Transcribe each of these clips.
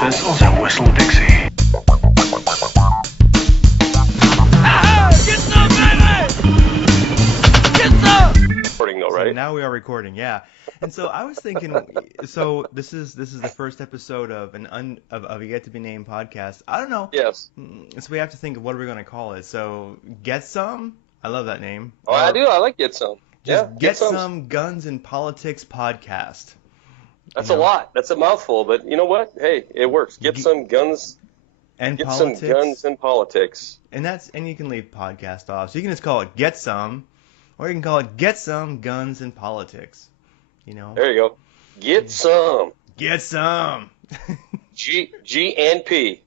pistols and whistle Dixie. Get some, baby! Get some! Recording though, right? So now we are recording, yeah. And so I was thinking, so this is the first episode of a yet to be named podcast. I don't know. Yes. So we have to think of what are we going to call it. So Get Some. I love that name. Oh, I do. I like Get Some. Just Yeah, Get Some Guns and Politics podcast. That's a lot. That's a mouthful, but you know what? Hey, it works. Get some guns and Get politics. some guns and politics. And you can leave podcast off. So you can just call it Get Some, or you can call it Get Some Guns and Politics. You know. There you go. Get some. Get some. GnP.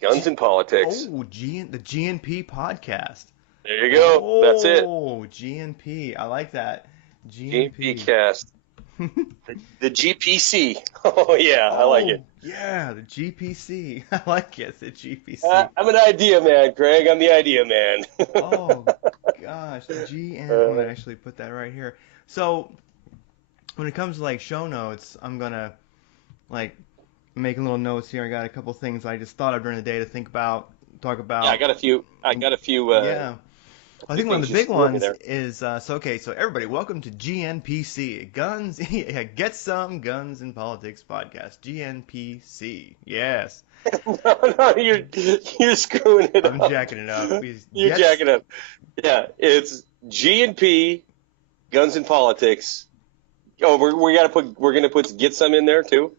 Guns and politics. Oh, the GnP podcast. There you go. That's it. Oh, GnP. I like that. GnP cast. The GPC. Oh, yeah. I like it. Yeah, the GPC. I like it, the GPC. I'm an idea man, Craig. I'm the idea man. Oh, gosh. I'm going to actually put that right here. So, when it comes to, like, show notes, I'm going to, like, make little notes here. I got a couple things I just thought of during the day to think about, talk about. Yeah, I got a few. Yeah. I think one of the big ones is, so everybody, welcome to GNPC, Guns, Get Some Guns and Politics Podcast, GNPC, yes. No, you're screwing it up. I'm jacking it up. You're jacking it up. Yeah, it's GnP, Guns and Politics. Oh, we're gonna put Get Some in there too?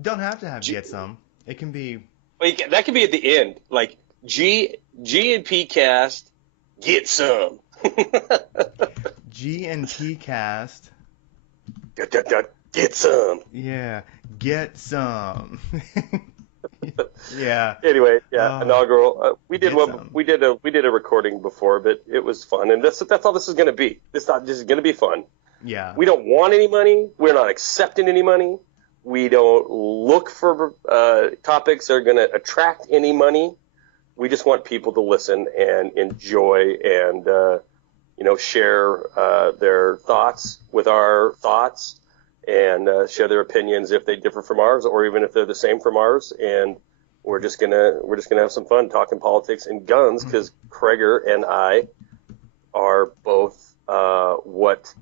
Don't have to have Get Some. It can be. Well, that could be at the end, like GnP cast. Get some. GnP cast. Get some. Yeah, get some. Yeah. Anyway, yeah, inaugural. We did a recording before, but it was fun, and that's all this is going to be. This is going to be fun. Yeah. We don't want any money. We're not accepting any money. We don't look for topics that are going to attract any money. We just want people to listen and enjoy and, share their thoughts with our thoughts and share their opinions if they differ from ours or even if they're the same from ours. And we're just gonna have some fun talking politics and guns because Kreger and I are both what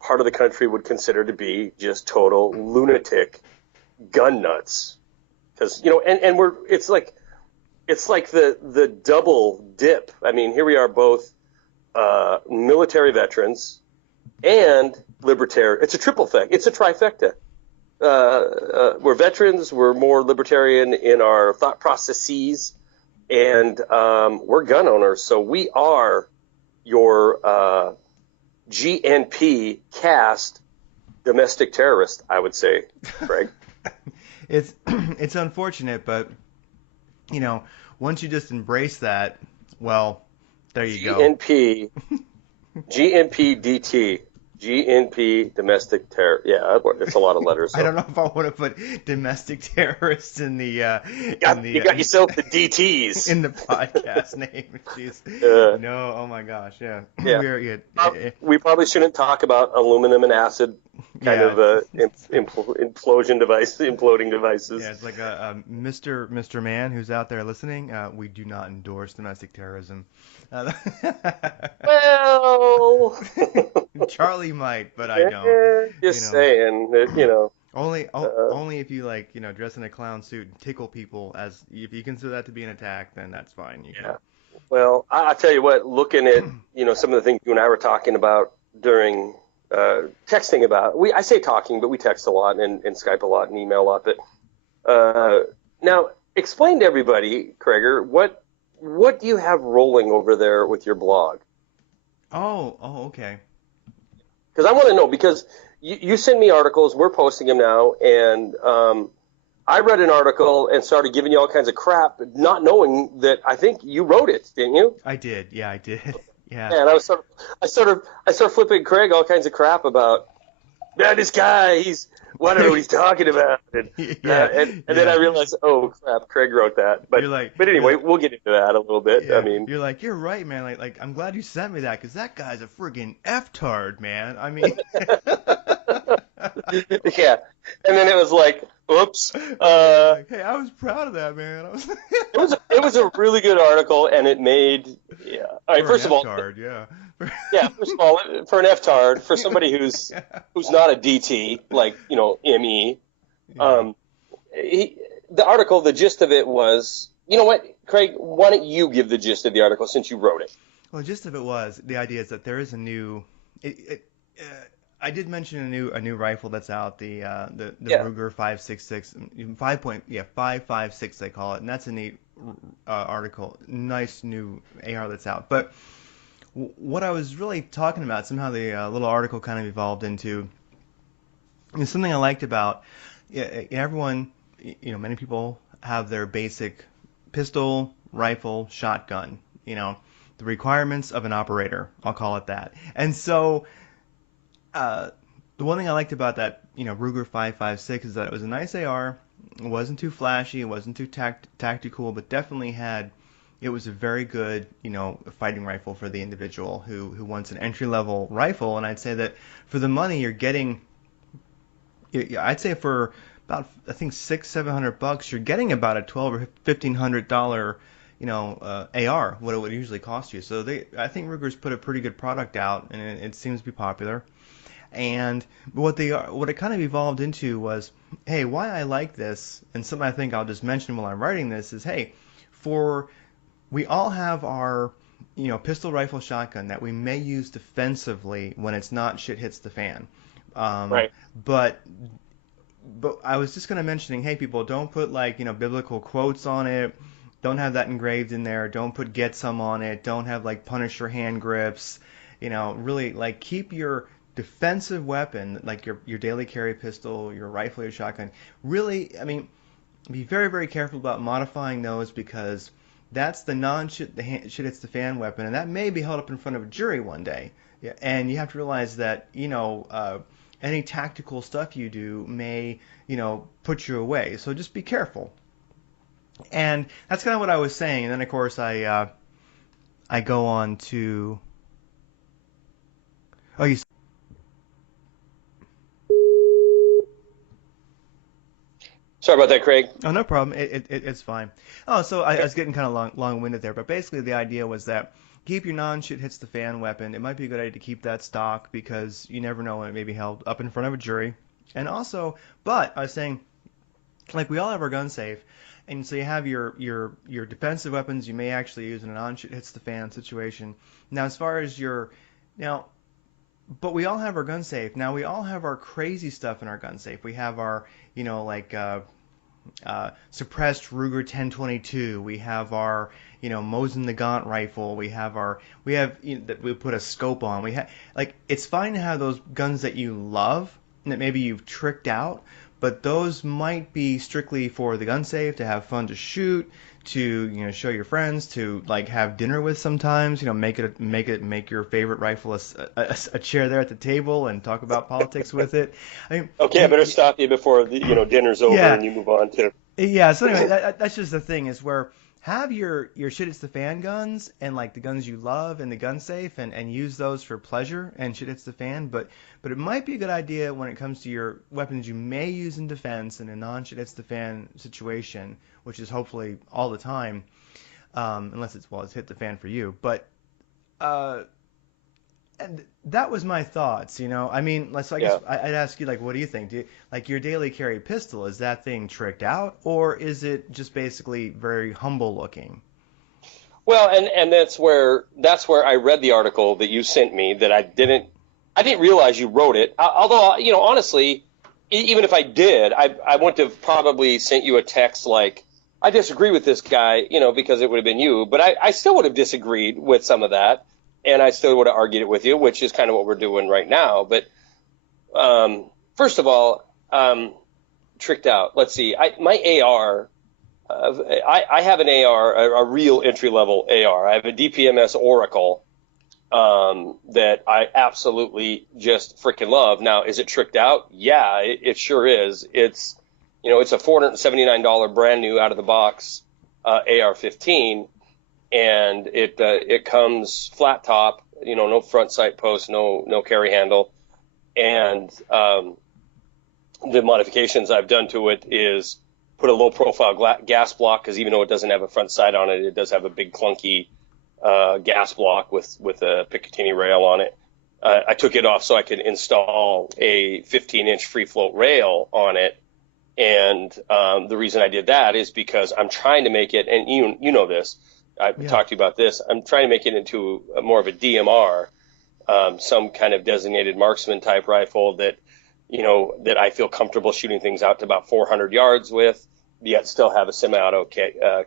part of the country would consider to be just total lunatic gun nuts. Because it's like the double dip. I mean, here we are both military veterans and libertarian. It's a triple thing. It's a trifecta. We're veterans. We're more libertarian in our thought processes, and we're gun owners. So we are your GNP cast domestic terrorist, I would say, Greg. It's unfortunate, but once you just embrace that, well, there you go. GNP DT, GNP domestic terror. Yeah, it's a lot of letters. So. I don't know if I want to put domestic terrorists in the. You got yourself the DTs in the podcast name. Jeez. No, oh my gosh, yeah. We probably shouldn't talk about aluminum and acid kind of imploding devices. Yeah, it's like Mr. Man who's out there listening. We do not endorse domestic terrorism. Well, Charlie might, but I don't. Just saying that, Only if you dress in a clown suit and tickle people. As if you consider that to be an attack, then that's fine. Well, I tell you what. Looking at some of the things you and I were talking about during texting about. I say talking, but we text a lot and Skype a lot and email a lot. But now explain to everybody, Kreger, what do you have rolling over there with your blog? Oh, okay. Because I want to know, because you send me articles, we're posting them now, and I read an article and started giving you all kinds of crap, not knowing that I think you wrote it, didn't you? I did. Yeah, I did. Yeah. And I started flipping Craig all kinds of crap about this guy, I don't know what he's talking about. And then I realized, oh crap, Craig wrote that. But anyway, we'll get into that a little bit. Yeah, I mean, you're like, you're right, man. Like I'm glad you sent me that because that guy's a friggin' F-tard, man. I mean, yeah. And then it was like, Oops. Like, hey, I was proud of that, man. I was It was a really good article, and it made. Yeah. All right. for an First of F all, card, yeah. yeah. First of all, for an F-tard, for somebody Yeah. who's not a DT like ME, Yeah. um, the article, the gist of it was, you know what, Craig? Why don't you give the gist of the article since you wrote it? Well, the gist of it was the idea is that there is a new. Uh, I did mention a new rifle that's out, the Yeah. Ruger 5.66, 5.56 they call it, and that's a neat article. Nice new AR that's out. But what I was really talking about, somehow the little article kind of evolved into, is something I liked about. Everyone, many people have their basic pistol, rifle, shotgun. The requirements of an operator. I'll call it that. And so, the one thing I liked about that, Ruger 5.56 is that it was a nice AR. It wasn't too flashy. It wasn't too tactical, but definitely had. It was a very good, fighting rifle for the individual who wants an entry level rifle. And I'd say that for the money you're getting, I'd say for about I think $600-700, you're getting about a $1,200 or $1,500 AR, what it would usually cost you. So I think Ruger's put a pretty good product out, and it seems to be popular. And what it kind of evolved into was, hey, why I like this, and something I think I'll just mention while I'm writing this is, hey, for we all have our pistol, rifle, shotgun that we may use defensively when it's not shit hits the fan. Um, Right. but but I was just kind of mentioning, hey, people, don't put like biblical quotes on it. Don't have that engraved in there. Don't put get some on it. Don't have like Punisher hand grips. Really like keep your defensive weapon, like your daily carry pistol, your rifle, your shotgun. Really, I mean, be very very careful about modifying those because that's the non shit shit hits the fan weapon, and that may be held up in front of a jury one day. Yeah, and you have to realize that any tactical stuff you do may put you away. So just be careful. And that's kind of what I was saying. And then of course I go on to oh you Sorry about that, Craig. oh no problem it's fine. Oh so I was getting kind of long-winded there, but basically the idea was that keep your non shit hits the fan weapon. It might be a good idea to keep that stock because you never know when it may be held up in front of a jury. And also, but I was saying, like we all have our gun safe, and so you have your defensive weapons you may actually use in a non shit hits the fan situation. Now as far as your now, but we all have our gun safe. Now we all have our crazy stuff in our gun safe. We have our like suppressed Ruger 1022. We have our Mosin the Gaunt rifle. That we put a scope on. We have like it's fine to have those guns that you love and that maybe you've tricked out, but those might be strictly for the gun safe to have fun to shoot, to show your friends, to like have dinner with sometimes. Make your favorite rifle a chair there at the table and talk about politics with it. I mean, Okay, I better stop you before dinner's over yeah, and you move on to. yeah. So anyway, that's just the thing is where have your shit hits the fan guns and like the guns you love in the gun safe and use those for pleasure and shit hits the fan. But it might be a good idea when it comes to your weapons you may use in defense in a non shit hits the fan situation, which is hopefully all the time, unless it's hit the fan for you. But uh, and that was my thoughts. I mean, so I guess Yeah. I'd ask you, like, what do you think? Like your daily carry pistol, is that thing tricked out, or is it just basically very humble looking? Well, and that's where I read the article that you sent me that I didn't realize you wrote it. Although honestly, even if I did, I wouldn't have probably sent you a text like I disagree with this guy, because it would have been you. But I still would have disagreed with some of that, and I still would have argued it with you, which is kind of what we're doing right now. But first of all, tricked out. Let's see. My AR. I have an AR, a real entry level AR. I have a DPMS Oracle that I absolutely just freaking love. Now, is it tricked out? Yeah, it sure is. It's a $479 brand new out of the box AR-15, and it comes flat top, no front sight post, no carry handle, and the modifications I've done to it is put a low profile gas block, because even though it doesn't have a front sight on it, it does have a big clunky gas block with a Picatinny rail on it. I took it off so I could install a 15-inch free float rail on it. And the reason I did that is because I'm trying to make it, and you know this, I've talked to you about this, I'm trying to make it into more of a DMR, some kind of designated marksman type rifle that, that I feel comfortable shooting things out to about 400 yards with, yet still have a semi-auto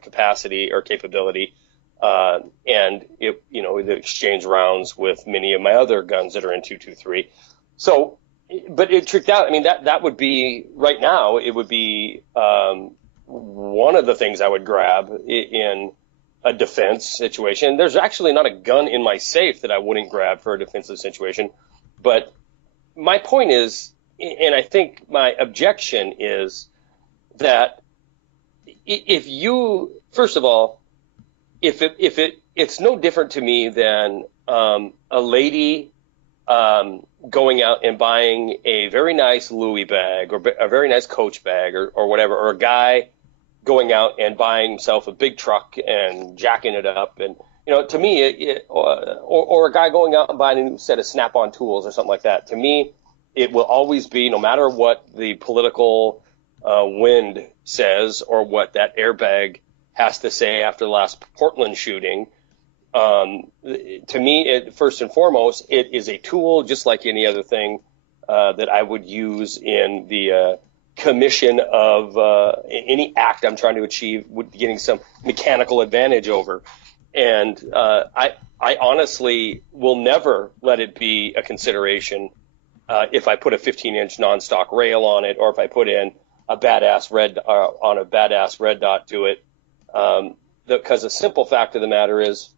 capacity or capability. And it, the exchange rounds with many of my other guns that are in 223. So, but it tricked out. I mean, that would be right now. It would be one of the things I would grab in a defense situation. There's actually not a gun in my safe that I wouldn't grab for a defensive situation. But my point is, and I think my objection is that if you, first of all, it's no different to me than a lady going out and buying a very nice Louis bag or a very nice Coach bag or whatever, or a guy going out and buying himself a big truck and jacking it up. And, to me, or a guy going out and buying a new set of Snap-on tools or something like that. To me, it will always be, no matter what the political wind says or what that airbag has to say after the last Portland shooting, to me, first and foremost, it is a tool just like any other thing that I would use in the commission of any act I'm trying to achieve, with getting some mechanical advantage over. And I honestly will never let it be a consideration if I put a 15-inch non-stock rail on it, or if I put in a badass red dot to it. Because the simple fact of the matter is,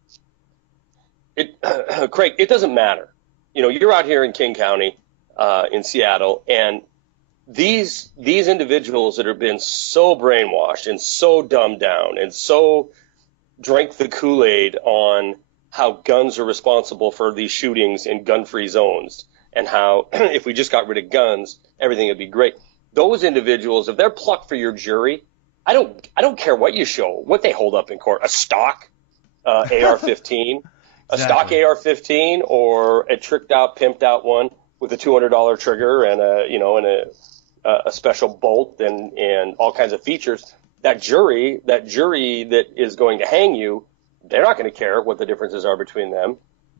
Craig, it doesn't matter. You're out here in King County, in Seattle, and these individuals that have been so brainwashed and so dumbed down and so drank the Kool-Aid on how guns are responsible for these shootings in gun-free zones, and how if we just got rid of guns, everything would be great. Those individuals, if they're plucked for your jury, I don't care what you show, what they hold up in court, a stock AR-15, a stock AR-15, or a tricked out, pimped out one with a $200 trigger and a special bolt and all kinds of features. That jury that is going to hang you, they're not going to care what the differences are between them.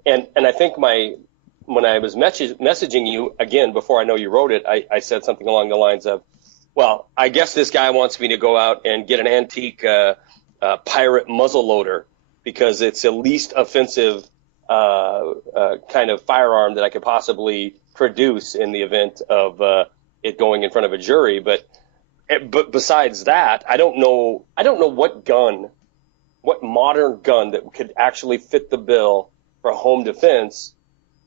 And I think when I was messaging you again before I know you wrote it, I said something along the lines of, well, I guess this guy wants me to go out and get an antique pirate muzzle loader because it's the least offensive kind of firearm that I could possibly produce in the event of it going in front of a jury. But besides that, I don't know what modern gun that could actually fit the bill for home defense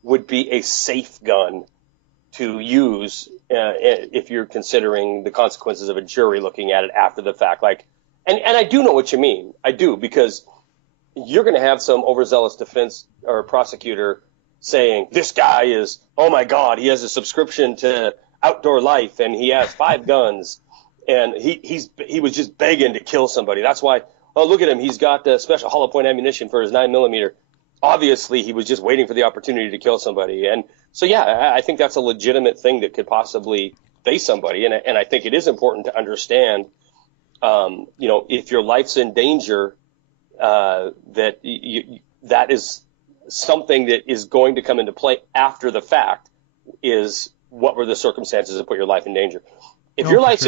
would be a safe gun to use if you're considering the consequences of a jury looking at it after the fact. And I do know what you mean. I do, because you're going to have some overzealous defense or prosecutor saying, this guy is, oh my God, he has a subscription to Outdoor Life and he has 5 guns and he was just begging to kill somebody. That's why, oh, look at him. He's got special hollow point ammunition for his 9mm. Obviously, he was just waiting for the opportunity to kill somebody. And so, yeah, I think that's a legitimate thing that could possibly face somebody. And I think it is important to understand, if your life's in danger, that that is something that is going to come into play after the fact, is what were the circumstances that put your life in danger. If your life's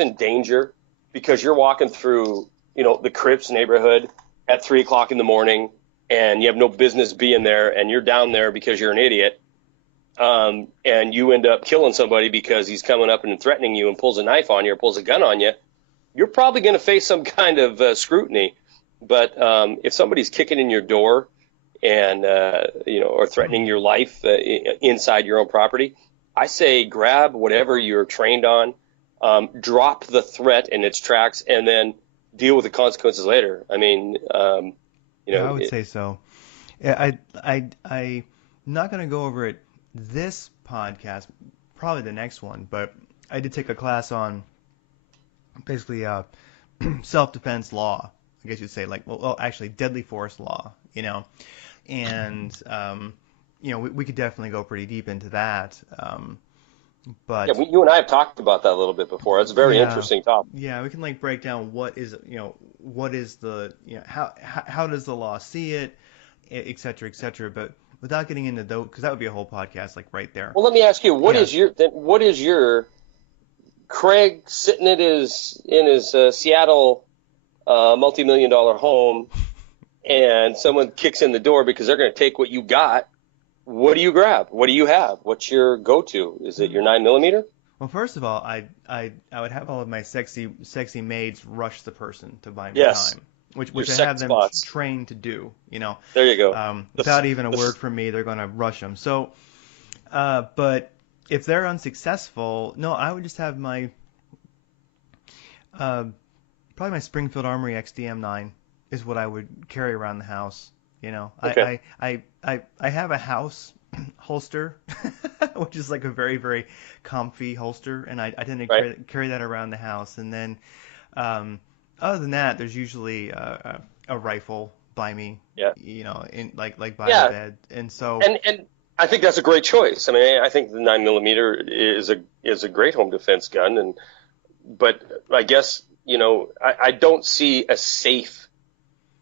in danger because you're walking through, the Crips neighborhood at 3:00 in the morning, and you have no business being there, and you're down there because you're an idiot, and you end up killing somebody because he's coming up and threatening you and pulls a knife on you or pulls a gun on you, you're probably going to face some kind of scrutiny. But if somebody's kicking in your door and or threatening your life inside your own property, I say grab whatever you're trained on, drop the threat in its tracks, and then deal with the consequences later. I mean, I would say so. I'm not going to go over it this podcast probably the next one, but I did take a class on basically self-defense law, I guess you'd say, like, well, actually, deadly force law, and we could definitely go pretty deep into that. Yeah, But you and I have talked about that a little bit before. It's a very yeah, interesting topic. yeah, we can like break down what is the, how does the law see it, et cetera, et cetera. But without getting into those, because that would be a whole podcast, like right there. Well, let me ask you, Yeah. what is your Craig sitting in his Seattle multi-million-dollar home, and someone kicks in the door because they're going to take what you got? What do you grab? What do you have? What's your go-to? Is it your 9mm? Well, first of all, I would have all of my sexy maids rush the person to buy me Yes. time, which Your I sex have them spots. trained to do. There you go. Without even a word from me, they're going to rush them. So, but if they're unsuccessful, no, I would just have my probably my Springfield Armory XDM9 is what I would carry around the house. Okay. I have a house holster, which is like a very, very comfy holster, and I tend to Right. carry that around the house. And then, other than that, there's usually a rifle by me, Yeah. in like by the Yeah. bed. And so, And I think that's a great choice. I mean, I think the 9mm is a great home defense gun, but I guess I don't see a safe.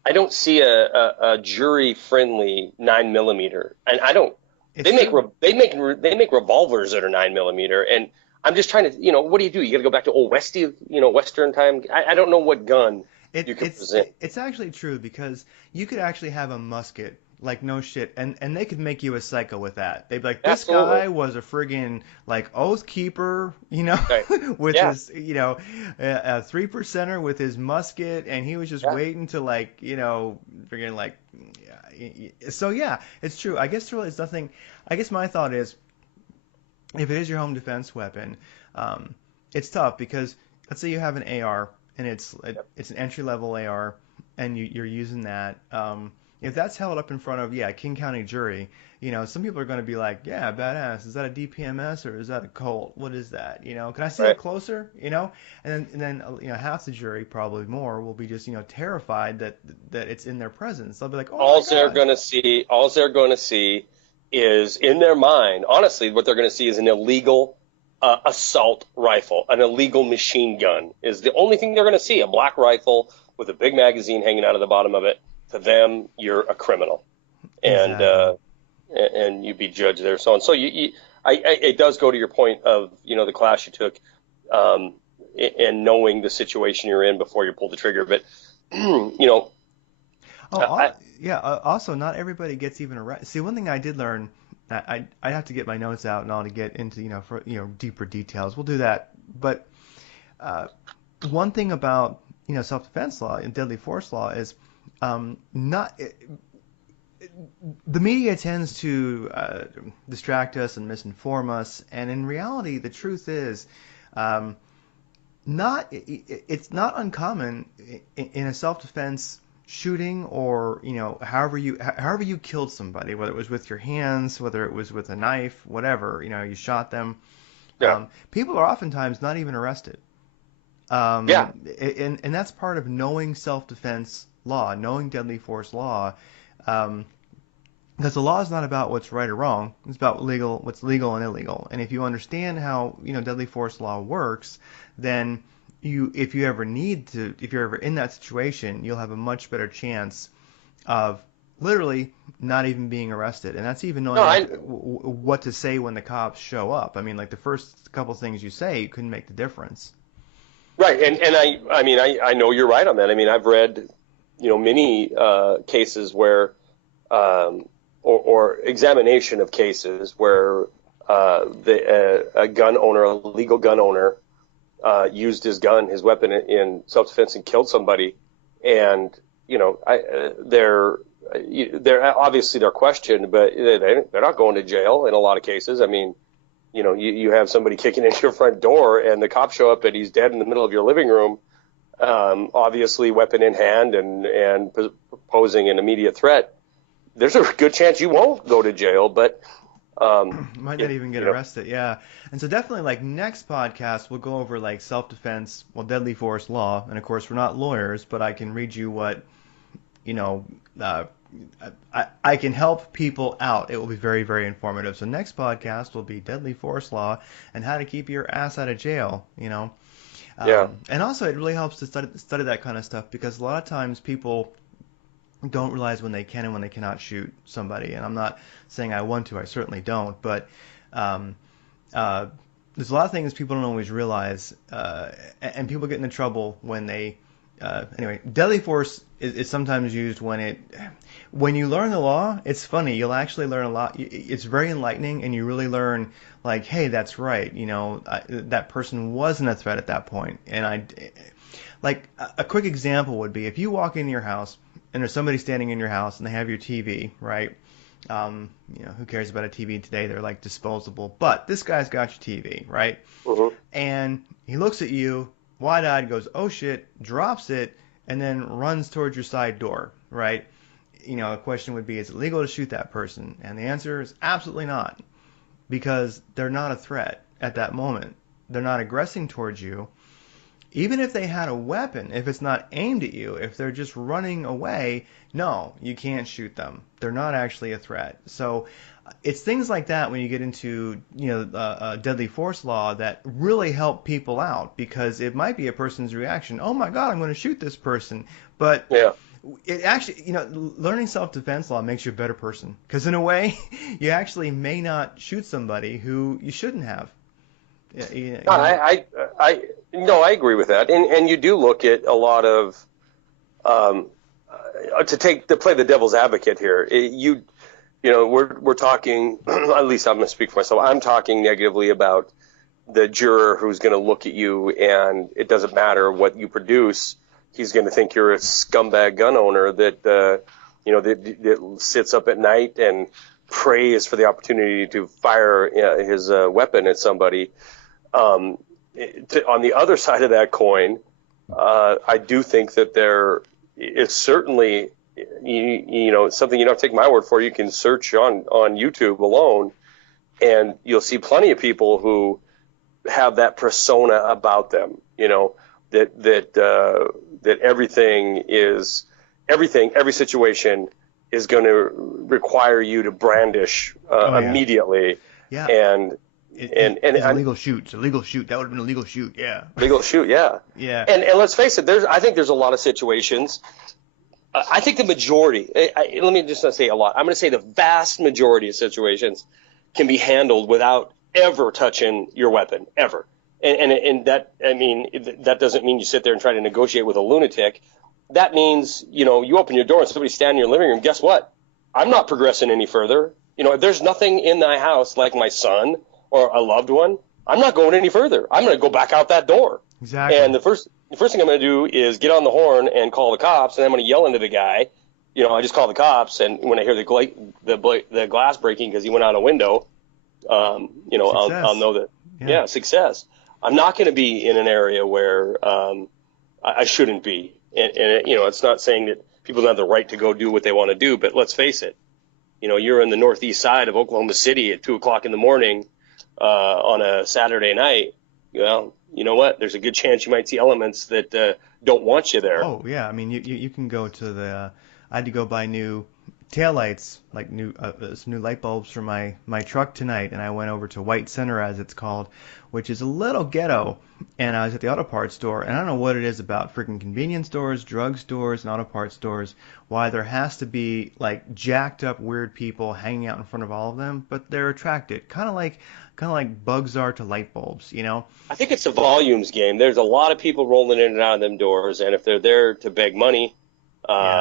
I don't see a jury friendly 9mm, and I don't. it's They make true. they make revolvers that are 9mm, and I'm just trying to what do you do? You got to go back to old Westy, Western time. I don't know what gun you could present. It's actually true because you could actually have a musket, like no shit, and they could make you a psycho with that. They'd be like, this Absolutely. guy was a friggin' like oath keeper, Right. with Yeah. his, a 3%er with his musket, and he was just Yeah. waiting to like, friggin' like, so yeah, it's true. I guess really it's nothing. I guess my thought is, if it is your home defense weapon, it's tough because let's say you have an AR and it's an entry level AR and you're using that. If that's held up in front of King County jury, some people are going to be like, yeah, badass. Is that a DPMS or is that a Colt? What is that? Can I see Right. it closer? And then half the jury, probably more, will be just terrified that it's in their presence. They'll be like, oh All my they're god. going to see is in their mind. Honestly, what they're going to see is an illegal assault rifle, an illegal machine gun is the only thing they're going to see. A black rifle with a big magazine hanging out of the bottom of it. To them, you're a criminal, and Exactly. and you be judged there. So on. So it does go to your point of the class you took, and knowing the situation you're in before you pull the trigger. But Oh, I, yeah. Also, not everybody gets even arrested. See, one thing I did learn, I'd have to get my notes out and all to get into for deeper details. We'll do that. But one thing about self-defense law and deadly force law is not the media tends to distract us and misinform us, and in reality, the truth is. It's not uncommon in a self-defense shooting or however you killed somebody, whether it was with your hands, whether it was with a knife, whatever, you shot them. yeah, People are oftentimes not even arrested. yeah, And that's part of knowing self-defense law, knowing deadly force law. Because the law is not about what's right or wrong. It's about what's legal and illegal. And if you understand how deadly force law works, then if you're ever in that situation, you'll have a much better chance of literally not even being arrested. And that's even knowing no, what to say when the cops show up. I mean, like the first couple things you say couldn't make the difference. right, and I mean I know you're right on that. I mean I've read many cases where or examination of cases where a gun owner, a legal gun owner, used his weapon in self-defense and killed somebody, and they're obviously they're questioned, but they're not going to jail in a lot of cases. I mean, you have somebody kicking into your front door and the cops show up and he's dead in the middle of your living room, obviously weapon in hand and posing an immediate threat. There's a good chance you won't go to jail, but Might not even get arrested, yeah. And so definitely, like, next podcast, we'll go over, like, self-defense, well, deadly force law. And, of course, we're not lawyers, but I can read you what, you know, uh, I can help people out. It will be very, very informative. So next podcast will be deadly force law and how to keep your ass out of jail, you know. Yeah. And also, it really helps to study that kind of stuff because a lot of times people don't realize when they can and when they cannot shoot somebody. And I'm not saying I want to, I certainly don't, but um, there's a lot of things people don't always realize, and people get into trouble when they. Anyway, deadly force is sometimes used when you learn the law. It's funny. You'll actually learn a lot. It's very enlightening, and you really learn like, hey, that's right. You know, that person wasn't a threat at that point. And like a quick example would be if you walk into your house and there's somebody standing in your house and they have your TV, right? You know, who cares about a TV today? They're like disposable. But this guy's got your TV, right? Mm-hmm. And he looks at you, wide-eyed, goes, oh shit, drops it, and then runs towards your side door, right? You know, a question would be, is it legal to shoot that person? And the answer is absolutely not, because they're not a threat at that moment. They're not aggressing towards you. Even if they had a weapon, if it's not aimed at you, if they're just running away, no, you can't shoot them. They're not actually a threat. So it's things like that when you get into, you know, deadly force law that really help people out because it might be a person's reaction. Oh my God, I'm going to shoot this person. But Yeah. it actually, you know, learning self-defense law makes you a better person because in a way, you actually may not shoot somebody who you shouldn't have. You know? I agree with that, and you do look at a lot of to play the devil's advocate here. We're talking. At least I'm going to speak for myself. I'm talking negatively about the juror who's going to look at you, and it doesn't matter what you produce. He's going to think you're a scumbag gun owner that sits up at night and prays for the opportunity to fire his weapon at somebody. On the other side of that coin, I do think that there is certainly, something you don't take my word for. You can search on YouTube alone, and you'll see plenty of people who have that persona about them. You know, that every situation is going to require you to brandish immediately. Yeah. And it's a legal shoot. It's a legal shoot. That would have been a legal shoot. Yeah. Legal shoot. Yeah. Yeah. And let's face it. I think there's a lot of situations. I think the majority. Let me just not say a lot. I'm going to say the vast majority of situations can be handled without ever touching your weapon ever. And that, I mean, that doesn't mean you sit there and try to negotiate with a lunatic. That means, you open your door and somebody's standing in your living room. Guess what? I'm not progressing any further. If there's nothing in my house like my son or a loved one, I'm not going any further. I'm going to go back out that door. Exactly. And the first thing I'm going to do is get on the horn and call the cops, and I'm going to yell into the guy. I just call the cops, and when I hear the glass breaking because he went out a window, I'll know that. Yeah, success. I'm not going to be in an area where I shouldn't be. And it's not saying that people don't have the right to go do what they want to do, but let's face it. You're in the northeast side of Oklahoma City at 2:00 in the morning on a Saturday night. Well, you know what? There's a good chance you might see elements that don't want you there. Oh yeah, I mean you can go to the. I had to go buy new taillights, like new light bulbs for my truck tonight, and I went over to White Center, as it's called, which is a little ghetto. And I was at the auto parts store, and I don't know what it is about freaking convenience stores, drug stores, and auto parts stores, why there has to be like jacked up weird people hanging out in front of all of them, but they're attracted, kind of like bugs are to light bulbs, I think it's a volumes game. There's a lot of people rolling in and out of them doors, and if they're there to beg money,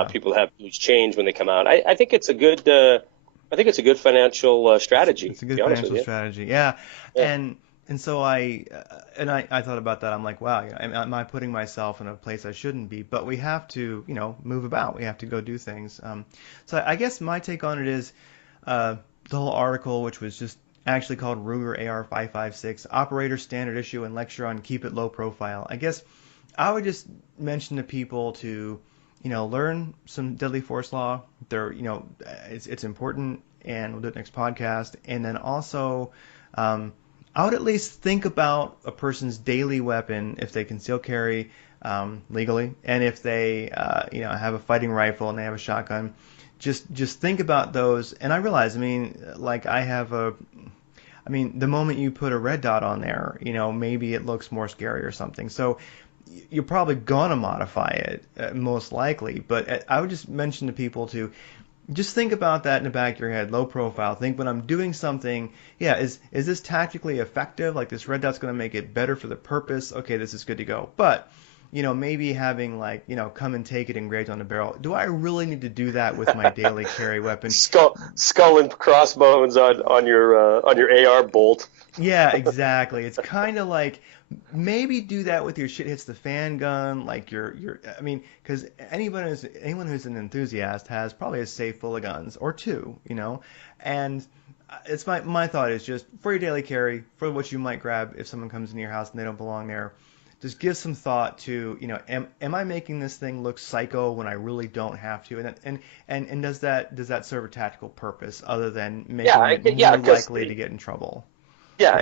people have huge change when they come out. I think it's a good. I think it's a good financial strategy. It's a good financial strategy, yeah. And so I thought about that. I'm like, wow, am I putting myself in a place I shouldn't be? But we have to, move about. We have to go do things. So I guess my take on it is the whole article, which was just actually called Ruger AR-556, Operator Standard Issue and Lecture on Keep It Low Profile. I guess I would just mention to people to, learn some deadly force law. It's important. and we'll do it next podcast. And then also, I would at least think about a person's daily weapon if they conceal carry legally, and if they have a fighting rifle and they have a shotgun. Just think about those. And I realize, I mean, like the moment you put a red dot on there, maybe it looks more scary or something. So you're probably gonna modify it, most likely. But I would just mention to people to just think about that in the back of your head, low profile. Think, when I'm doing something, is this tactically effective? Like, this red dot's going to make it better for the purpose. Okay, this is good to go. But, maybe having, like, come and take it engraved on the barrel. Do I really need to do that with my daily carry weapon? Skull and crossbones on your AR bolt. Yeah, exactly. It's kind of like, maybe do that with your shit hits the fan gun, like because anyone who's an enthusiast has probably a safe full of guns or two, and it's my thought is just for your daily carry, for what you might grab if someone comes into your house and they don't belong there. Just give some thought to, am I making this thing look psycho when I really don't have to? And does that serve a tactical purpose other than making it more likely to get in trouble? Yeah,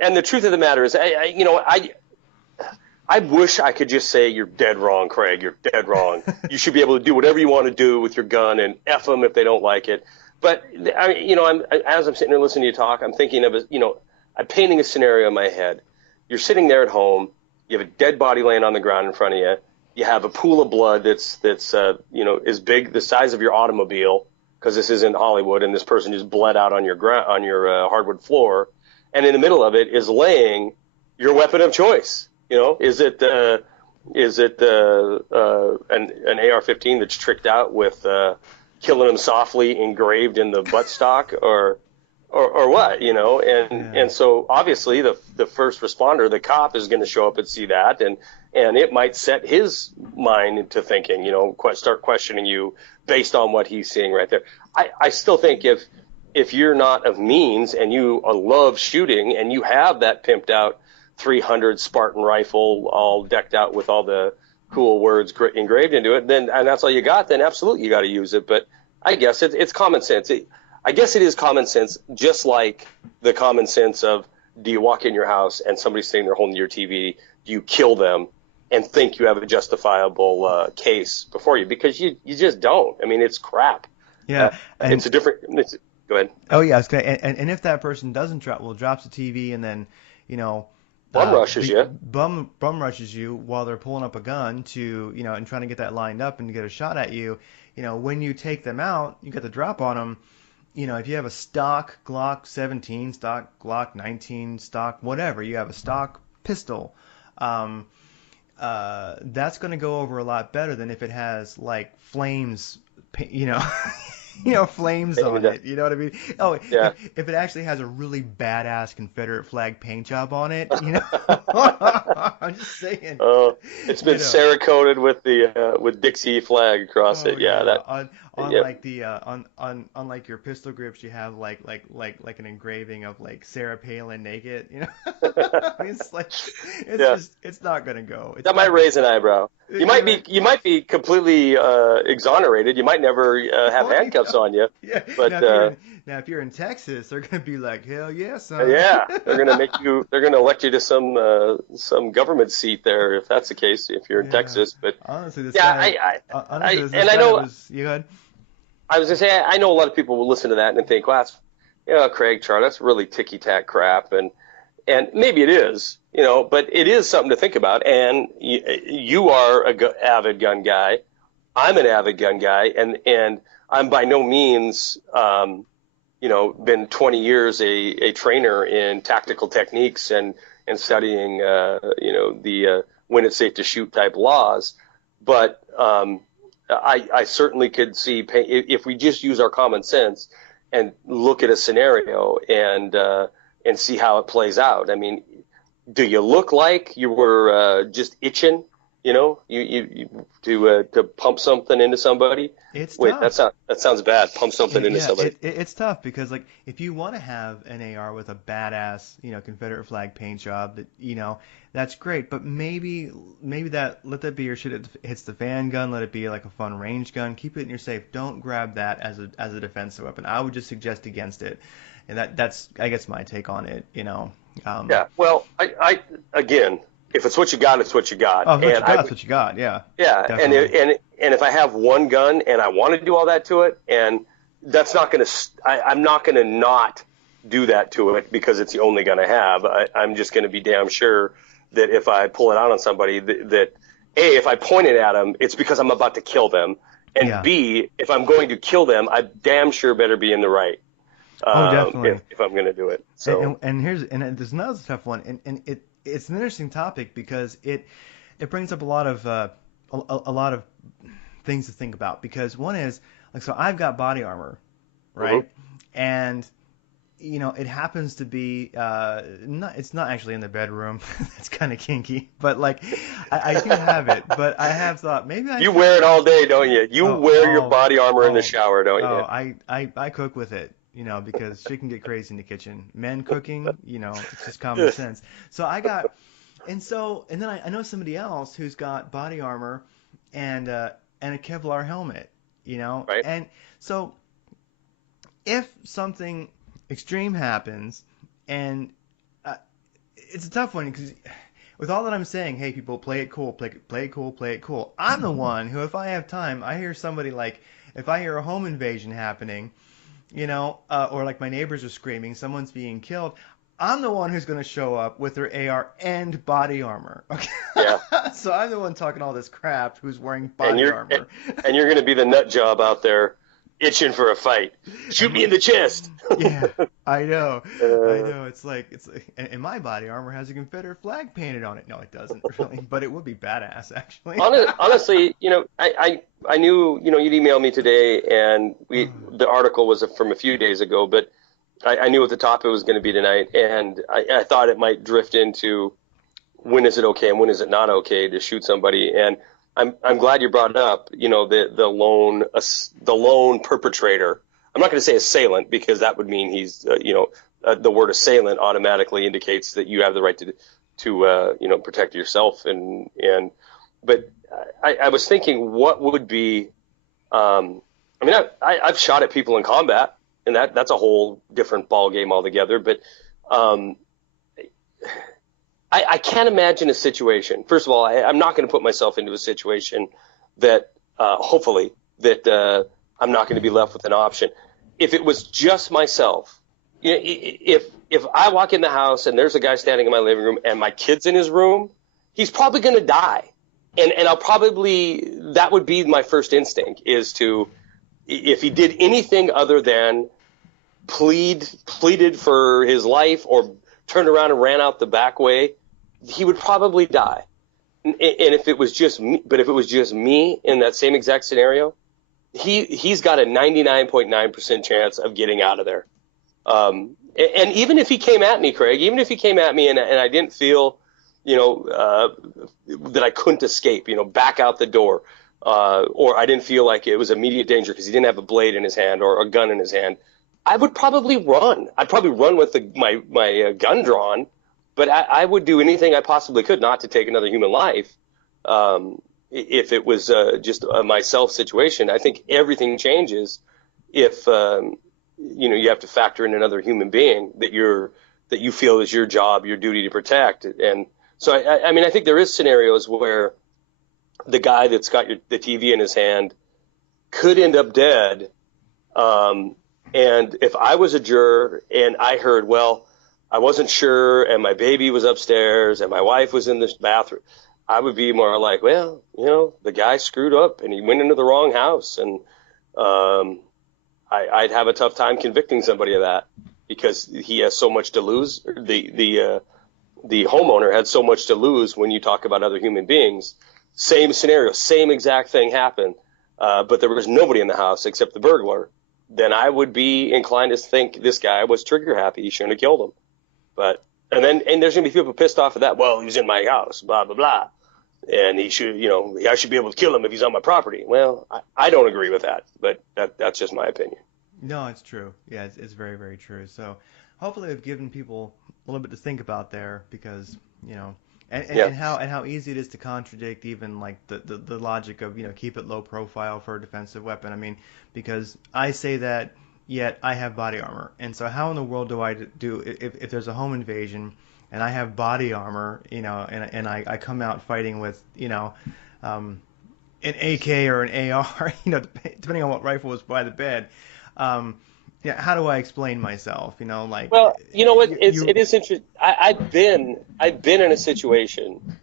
and the truth of the matter is, I wish I could just say, you're dead wrong, Craig. You're dead wrong. You should be able to do whatever you want to do with your gun and F them if they don't like it. But as I'm sitting there listening to you talk, I'm thinking of I'm painting a scenario in my head. You're sitting there at home. You have a dead body laying on the ground in front of you. You have a pool of blood that's as big, the size of your automobile, because this isn't Hollywood, and this person just bled out on your hardwood floor. And in the middle of it is laying your weapon of choice. Is it an AR-15 that's tricked out with killing them softly engraved in the buttstock, or what? And so obviously the first responder, the cop, is going to show up and see that, and it might set his mind into thinking, start questioning you based on what he's seeing right there. I still think if you're not of means and you love shooting and you have that pimped out 300 Spartan rifle all decked out with all the cool words engraved into it, and that's all you got, then absolutely you got to use it. But I guess it's common sense. I guess it is common sense, just like the common sense of, do you walk in your house and somebody's sitting there holding your TV, do you kill them and think you have a justifiable case before you? Because you just don't. I mean, it's crap. Yeah. It's a different... Go ahead. Oh yeah, and if that person doesn't drops the TV and then bum rushes you while they're pulling up a gun to and trying to get that lined up and to get a shot at you, when you take them out, you get the drop on them. If you have a stock Glock 17, stock Glock 19, stock whatever, you have a stock pistol, that's going to go over a lot better than if it has like flames, flames on it. You know what I mean? Oh, yeah. If it actually has a really badass Confederate flag paint job on it, I'm just saying. Oh, it's been Cerakoted with the with Dixie flag across it. Yeah, that. Like the on like your pistol grips, you have like an engraving of like Sarah Palin naked. It's like it's not gonna go. That might raise an eyebrow. You might be completely exonerated. You might never have handcuffs on you. Yeah. But now if you're in Texas, they're gonna be like, hell yeah, son. Yeah, they're gonna elect you to some government seat there if that's the case. If you're in Texas, but honestly, you go ahead. I was gonna say, I know a lot of people will listen to that and think, well, that's, Craig, Char, that's really ticky-tack crap, and maybe it is, but it is something to think about. And you are an avid gun guy, I'm an avid gun guy, and I'm by no means, been 20 years a trainer in tactical techniques and studying, the when it's safe to shoot type laws, but I certainly could see if we just use our common sense and look at a scenario and see how it plays out. I mean, do you look like you were just itching You know, to pump something into somebody. It's Wait, tough. that sounds bad. Pump something into Yeah, somebody. it's tough because like if you want to have an AR with a badass, Confederate flag paint job, that's great. But maybe that let that be your shit. It hits the fan gun. Let it be like a fun range gun. Keep it in your safe. Don't grab that as a defensive weapon. I would just suggest against it. And that's I guess my take on it. Yeah. Well, I again, if it's what you got, it's what you got. Oh, what And you got, what you got. Yeah, yeah, definitely. and if I have one gun and I want to do all that to it, and that's not going to, I'm not going to not do that to it because it's the only gun I have. I'm just going to be damn sure that if I pull it out on somebody, that A, if I point it at them, it's because I'm about to kill them, and Yeah. B, if I'm going to kill them, I damn sure better be in the right Oh, definitely. if I'm going to do it. And, So and, and here's and there's another tough one, and it's an interesting topic because it brings up a lot of a lot of things to think about. Because one is like, so I've got body armor, mhm. right? And it happens to be not it's not actually in the bedroom. That's kind of kinky, but like I do have it. But I have thought maybe I You should. wear it all day, don't you? You Oh, wear your oh, body armor in the oh, shower, don't oh, you? I cook with it, because shit can get crazy in the kitchen. Men cooking, it's just common sense. So I got, and then I know somebody else who's got body armor and a Kevlar helmet, Right? and so if something extreme happens, and uh, it's a tough one because with all that I'm saying, hey people, play it cool, play it cool, play it cool. I'm the one who, if I have time, I hear somebody like, if I hear a home invasion happening, or like my neighbors are screaming, someone's being killed. I'm the one who's going to show up with their AR and body armor. Okay, Yeah. so I'm the one talking all this crap who's wearing and body you're armor. and you're going to be the nut job out there itching for a fight. Shoot me in the chest. Yeah, I know. I uh, know. And my body armor has a Confederate flag painted on it. No, it doesn't really, but it would be badass actually. honestly, I knew you'd email me today, and the article was from a few days ago, but I knew what the topic was going to be tonight, and I thought it might drift into when is it okay and when is it not okay to shoot somebody, and I'm glad you brought up the lone perpetrator. I'm not going to say assailant because that would mean he's the word assailant automatically indicates that you have the right to protect yourself, and but I was thinking what would be I mean I've shot at people in combat, and that's a whole different ball game altogether, but um, I can't imagine a situation. First of all, I'm not going to put myself into a situation that hopefully that I'm not going to be left with an option. If it was just myself, if I walk in the house and there's a guy standing in my living room and my kid's in his room, he's probably going to die, and I'll probably that would be my first instinct is to if he did anything other than pleaded for his life or turned around and ran out the back way, he would probably die. And if it was just me, but if it was just me in that same exact scenario, he's got a 99.9% chance of getting out of there. And even if he came at me, Craig, even if he came at me and I didn't feel, that I couldn't escape, back out the door, or I didn't feel like it was immediate danger because he didn't have a blade in his hand or a gun in his hand, I would probably run. I'd probably run with my gun drawn, but I would do anything I possibly could not to take another human life. If it was just a myself situation, I think everything changes if you have to factor in another human being that you feel is your job, your duty to protect. And so I mean I think there is scenarios where the guy that's got the TV in his hand could end up dead. And if I was a juror and I heard, well, I wasn't sure, and my baby was upstairs, and my wife was in this bathroom, I would be more like, well, the guy screwed up, and he went into the wrong house, and I'd have a tough time convicting somebody of that because he has so much to lose. The homeowner had so much to lose when you talk about other human beings. Same scenario, same exact thing happened, but there was nobody in the house except the burglar. Then I would be inclined to think this guy was trigger happy. He shouldn't have killed him. And there's going to be people pissed off at that. Well, he was in my house, blah, blah, blah. and he should, I should be able to kill him if he's on my property. Well, I don't agree with that, but that's just my opinion. No, it's true. Yeah, it's very, very true. So hopefully I've given people a little bit to think about there because, Yeah. and how easy it is to contradict even like the logic of, keep it low profile for a defensive weapon. I mean, because I say that, yet I have body armor. And so how in the world do I do if there's a home invasion and I have body armor, and I come out fighting with, an AK or an AR, depending on what rifle is by the bed. Yeah, how do I explain myself? Like. Well, you know what? You, It is interesting. I've been in a situation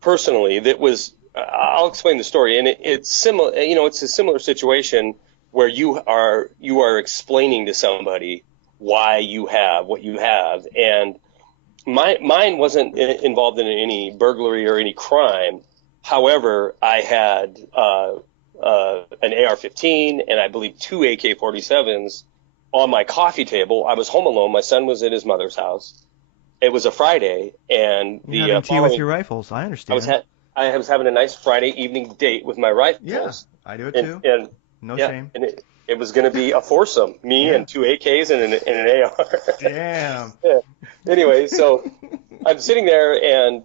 personally that was. I'll explain the story, and it's similar. It's a similar situation where you are explaining to somebody why you have what you have, and mine wasn't involved in any burglary or any crime. However, I had an AR-15 and I believe 2 AK-47s on my coffee table. I was home alone. My son was at his mother's house. It was a Friday, and You're having tea with your rifles. I understand. I was having a nice Friday evening date with my rifles. Yeah, I do it too. And no shame. And it was going to be a foursome, me and 2 AKs and an AR. Damn. Yeah. Anyway, so I'm sitting there and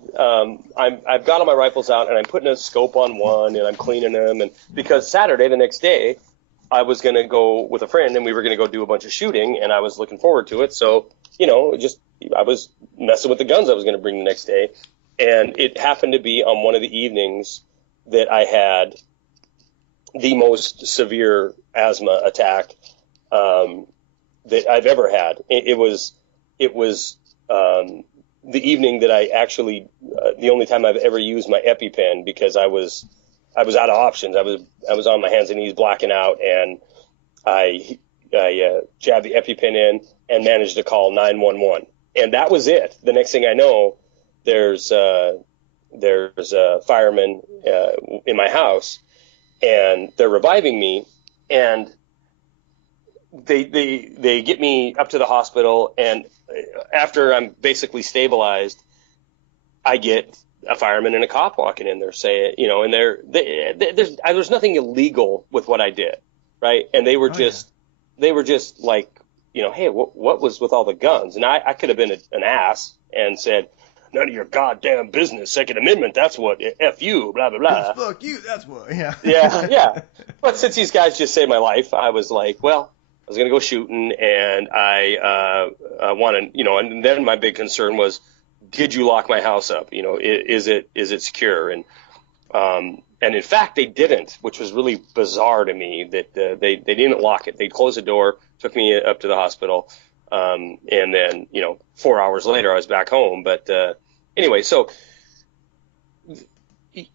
I've got all my rifles out and I'm putting a scope on one and I'm cleaning them, and because Saturday, the next day, I was going to go with a friend and we were going to go do a bunch of shooting, and I was looking forward to it. So, I was messing with the guns I was going to bring the next day. And it happened to be on one of the evenings that I had the most severe asthma attack that I've ever had. It was the evening that I actually, the only time I've ever used my EpiPen, because I was out of options. I was on my hands and knees blacking out, and I jabbed the EpiPen in and managed to call 911. And that was it. The next thing I know, there's a fireman in my house, and they're reviving me, and they get me up to the hospital, and after I'm basically stabilized, I get a fireman and a cop walking in there saying, and there's nothing illegal with what I did, right? And they were just like, hey, what was with all the guns? And I could have been an ass and said, none of your goddamn business. Second Amendment, that's what. F you, blah, blah, blah. Fuck you, that's what. Yeah. Yeah. But since these guys just saved my life, I was like, well, I was going to go shooting, and I wanted, and then my big concern was, did you lock my house up? Is it secure? And in fact, they didn't, which was really bizarre to me that they didn't lock it. They closed the door, took me up to the hospital. And then, 4 hours later, I was back home. But anyway, so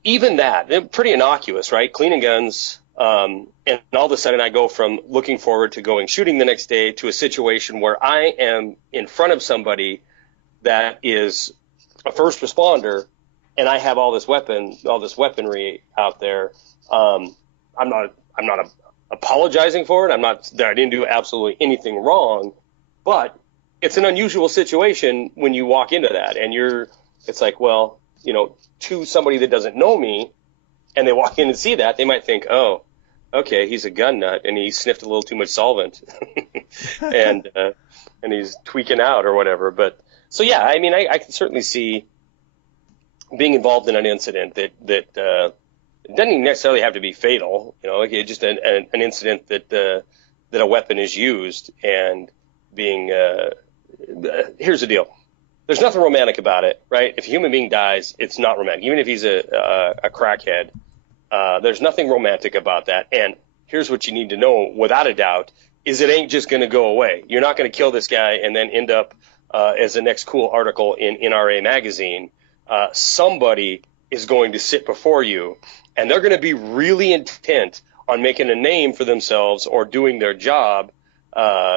even that, pretty innocuous, right? Cleaning guns. And all of a sudden, I go from looking forward to going shooting the next day to a situation where I am in front of somebody that is a first responder, and I have all this weaponry out there. I'm not apologizing for it. I didn't do absolutely anything wrong. But it's an unusual situation when you walk into that, and it's like, well, to somebody that doesn't know me, and they walk in and see that, they might think, oh, okay, he's a gun nut, and he sniffed a little too much solvent, and he's tweaking out or whatever. But so yeah, I mean, I can certainly see being involved in an incident that doesn't necessarily have to be fatal. Like just an incident that a weapon is used, and being here's the deal. There's nothing romantic about it, right? If a human being dies, it's not romantic. Even if he's a crackhead, there's nothing romantic about that. And here's what you need to know without a doubt is it ain't just going to go away. You're not going to kill this guy and then end up as the next cool article in NRA magazine. Somebody is going to sit before you, and they're going to be really intent on making a name for themselves or doing their job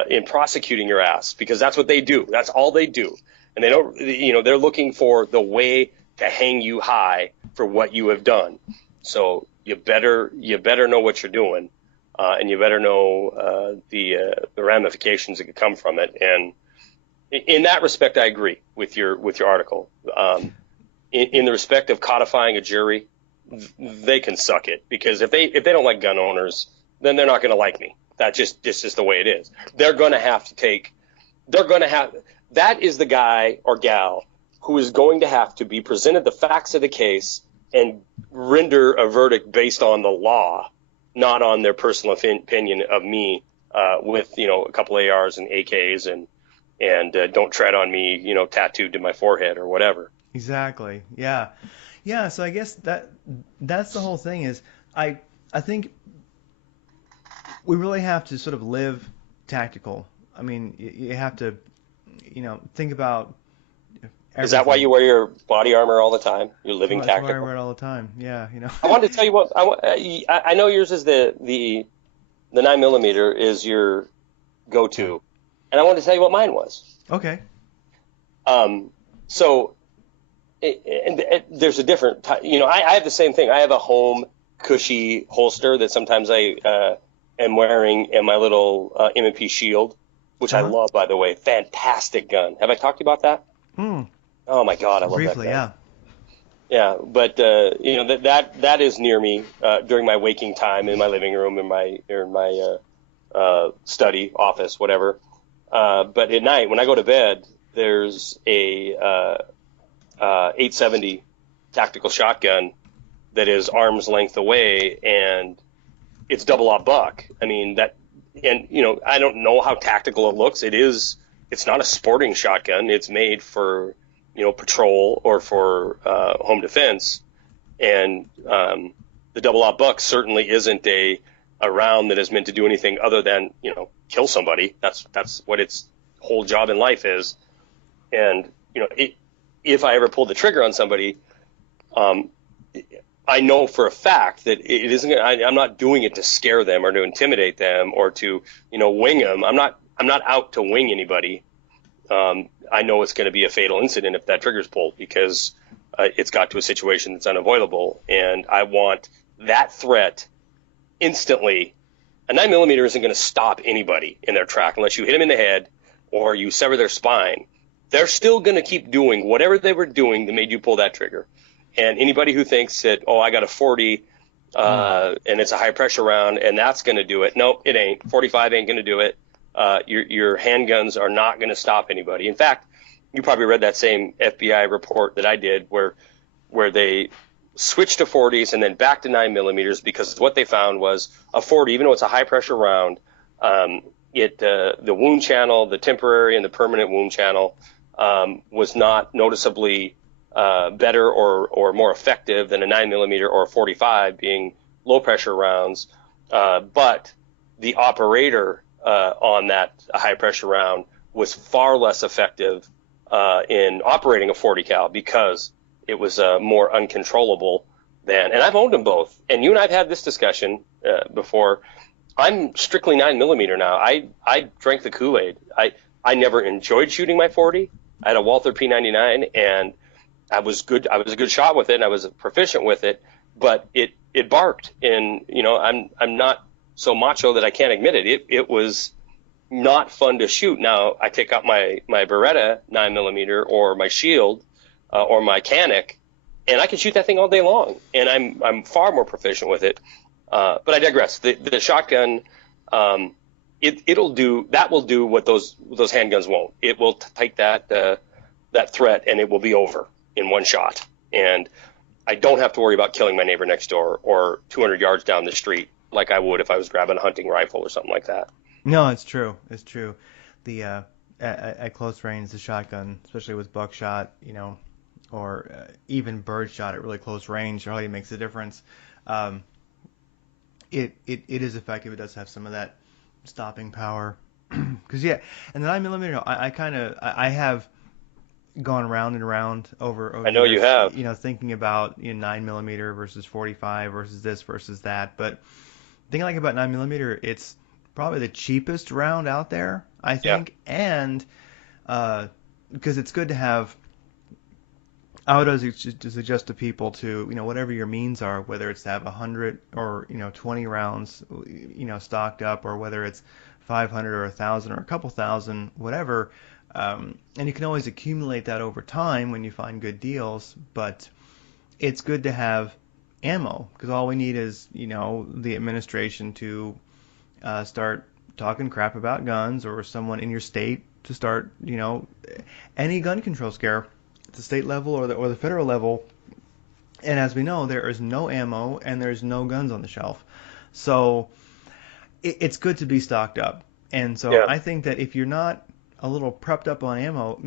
in prosecuting your ass, because that's what they do. That's all they do. And they don't, they're looking for the way to hang you high for what you have done. So you better know what you're doing, and you better know the ramifications that could come from it. And in that respect, I agree with your article. in the respect of codifying a jury, they can suck it, because if they don't like gun owners, then they're not going to like me. That's just the way it is. They're going to have that is the guy or gal who is going to have to be presented the facts of the case and render a verdict based on the law, not on their personal opinion of me, with, a couple ARs and AKs and don't tread on me, tattooed to my forehead or whatever. Exactly. Yeah. Yeah. So I guess that's the whole thing is I think we really have to sort of live tactical. I mean, you have to, think about everything. Is that why you wear your body armor all the time? You're living That's why I tactical? wear it all the time. Yeah. I wanted to tell you what I know yours is the 9mm is your go-to, and I wanted to tell you what mine was. Okay. So there's a different I have the same thing. I have a home cushy holster that sometimes I am wearing in my little M&P Shield, which I love, by the way. Fantastic gun. Have I talked to you about that? Oh my God, I love Briefly, that gun. yeah. Yeah, but that is near me during my waking time, in my living room, in my study, office, whatever. But at night when I go to bed, there's a 870 tactical shotgun that is arm's length away, and it's double-aught buck. I mean that, and I don't know how tactical it looks. It's not a sporting shotgun. It's made for patrol or for home defense, and the double-aught buck certainly isn't a round that is meant to do anything other than kill somebody. That's what its whole job in life is. And if I ever pulled the trigger on somebody, I know for a fact that it isn't. I'm not doing it to scare them or to intimidate them or to wing them. I'm not out to wing anybody. I know it's going to be a fatal incident if that trigger's pulled, because it's got to a situation that's unavoidable, and I want that threat instantly. A 9mm isn't going to stop anybody in their track unless you hit them in the head or you sever their spine. They're still going to keep doing whatever they were doing that made you pull that trigger. And anybody who thinks that, I got a 40 and it's a high pressure round and that's going to do it. No, it ain't. 45 ain't going to do it. Your handguns are not going to stop anybody. In fact, you probably read that same FBI report that I did where they switched to 40s and then back to 9mm, because what they found was a 40, even though it's a high pressure round, the wound channel, the temporary and the permanent wound channel, was not noticeably better or more effective than a 9mm or a 45, being low pressure rounds. But the operator on that high pressure round was far less effective in operating a 40 cal, because it was more uncontrollable than. And I've owned them both. And you and I've had this discussion before. I'm strictly 9mm now. I drank the Kool-Aid. I never enjoyed shooting my 40. I had a Walther P99 and I was good. I was a good shot with it, and I was proficient with it, but it barked, and I'm not so macho that I can't admit it. It was not fun to shoot. Now I take out my Beretta 9mm or my Shield or my Canic, and I can shoot that thing all day long, and I'm far more proficient with it. But I digress. The shotgun, it'll do what those handguns won't. It will take that threat, and it will be over in one shot. And I don't have to worry about killing my neighbor next door or 200 yards down the street like I would if I was grabbing a hunting rifle or something like that. No, it's true. It's true. The at close range, the shotgun, especially with buckshot, or even birdshot at really close range, really makes a difference. It is effective. It does have some of that stopping power. Because and the 9mm, I have gone round and round over I know years, you have. Thinking about 9mm versus 45 versus this versus that. But the thing I like about 9mm, it's probably the cheapest round out there, I think, and because it's good to have. I would always suggest to people to, whatever your means are, whether it's to have 100 or 20 rounds, stocked up, or whether it's 500 or 1,000 or a couple thousand, whatever. And you can always accumulate that over time when you find good deals, but it's good to have ammo because all we need is, the administration to start talking crap about guns, or someone in your state to start, any gun control scare at the state level or the federal level. And as we know, there is no ammo and there's no guns on the shelf. So it's good to be stocked up. And so Yeah. I think that if you're not a little prepped up on ammo,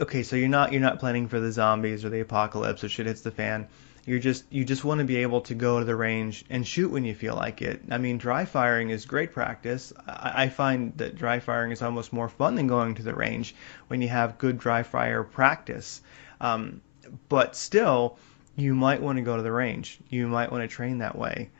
okay, so you're not planning for the zombies or the apocalypse or shit hits the fan. You just want to be able to go to the range and shoot when you feel like it. I mean, dry firing is great practice. I find that dry firing is almost more fun than going to the range when you have good dry fire practice. But still, you might want to go to the range. You might want to train that way.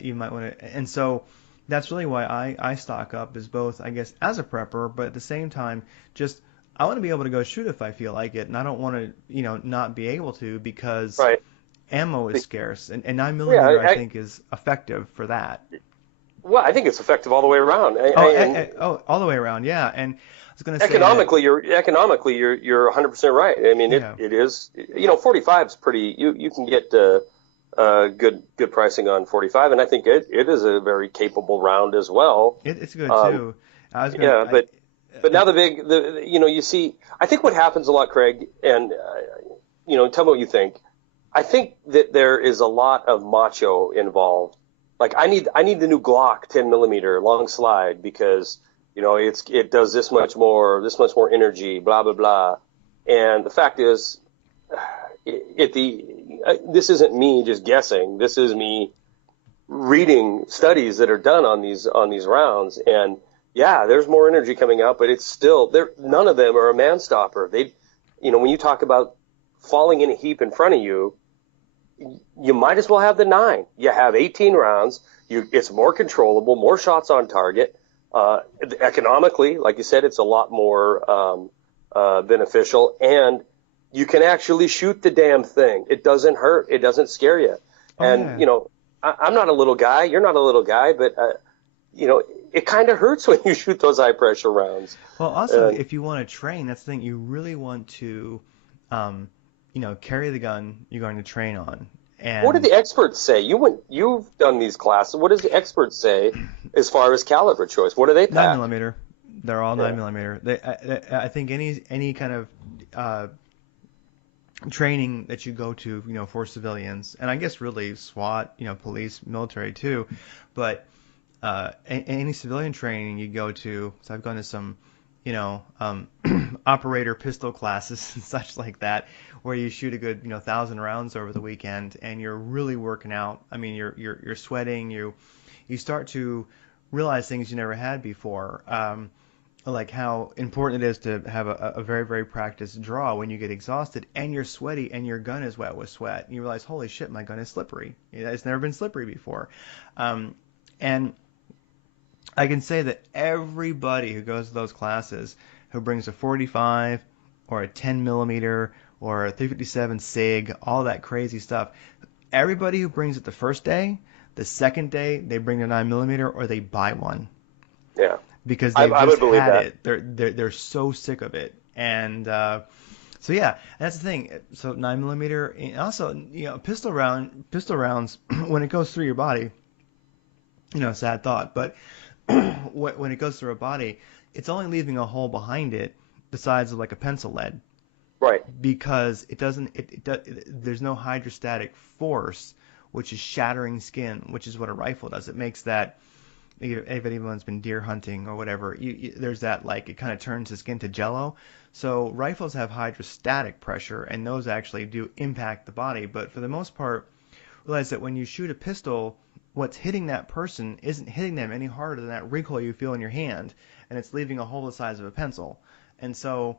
You might want to, and so that's really why I stock up as both, I guess, as a prepper, but at the same time, just I want to be able to go shoot if I feel like it, and I don't want to, not be able to because Right. ammo is scarce, and 9 Yeah. millimeter I think is effective for that. Well, I think it's effective all the way around. All the way around, yeah. And I was going to say Economically, you're 100% right. I mean, Yeah. it is, 45 is pretty. You can get good pricing on 45, and I think it is a very capable round as well. it's good Um, too. I was going yeah, to, but now you see, I think what happens a lot, Craig, and tell me what you think. I think that there is a lot of macho involved. Like I need the new Glock 10 millimeter long slide because it does this much more energy, blah blah blah. And the fact is, this isn't me just guessing. This is me reading studies that are done on these rounds, and yeah, there's more energy coming out, but it's still there. None of them are a man stopper. When you talk about falling in a heap in front of you, you might as well have the 9. You have 18 rounds. It's more controllable, more shots on target. Economically, like you said, it's a lot more beneficial, and you can actually shoot the damn thing. It doesn't hurt. It doesn't scare you. Oh, And yeah. I'm not a little guy. You're not a little guy, but it kind of hurts when you shoot those high pressure rounds. Well, also, if you want to train, that's the thing. You really want to, carry the gun you're going to train on. What do And the experts say? You've done these classes. What does the experts say as far as caliber choice? What do they 9 pack? millimeter, they're all Yeah. 9 millimeter. I think any kind of training that you go to, for civilians, and I guess really SWAT, police, military too, but any civilian training you go to, so I've gone to some, operator pistol classes and such like that, where you shoot a good, 1,000 rounds over the weekend, and you're really working out. I mean, you're sweating. You start to realize things you never had before. Like how important it is to have a very, very practiced draw when you get exhausted and you're sweaty and your gun is wet with sweat. And you realize, holy shit, my gun is slippery. It's never been slippery before. And I can say that everybody who goes to those classes who brings a 45 or a 10 millimeter or a 357 SIG, all that crazy stuff, everybody who brings it the first day, the second day they bring their 9 millimeter or they buy one Yeah, because I they've would just believe had that. it. They're so sick of it. And so yeah, that's the thing. So 9 millimeter, and also pistol rounds when it goes through your body, sad thought, but when it goes through a body, it's only leaving a hole behind it the size of like a pencil lead Right. because it doesn't there's no hydrostatic force which is shattering skin, which is what a rifle does. It makes that, if anyone's been deer hunting or whatever, there's that, like, it kind of turns the skin to jello. So rifles have hydrostatic pressure, and those actually do impact the body. But for the most part, realize that when you shoot a pistol, what's hitting that person isn't hitting them any harder than that recoil you feel in your hand, and it's leaving a hole the size of a pencil. And so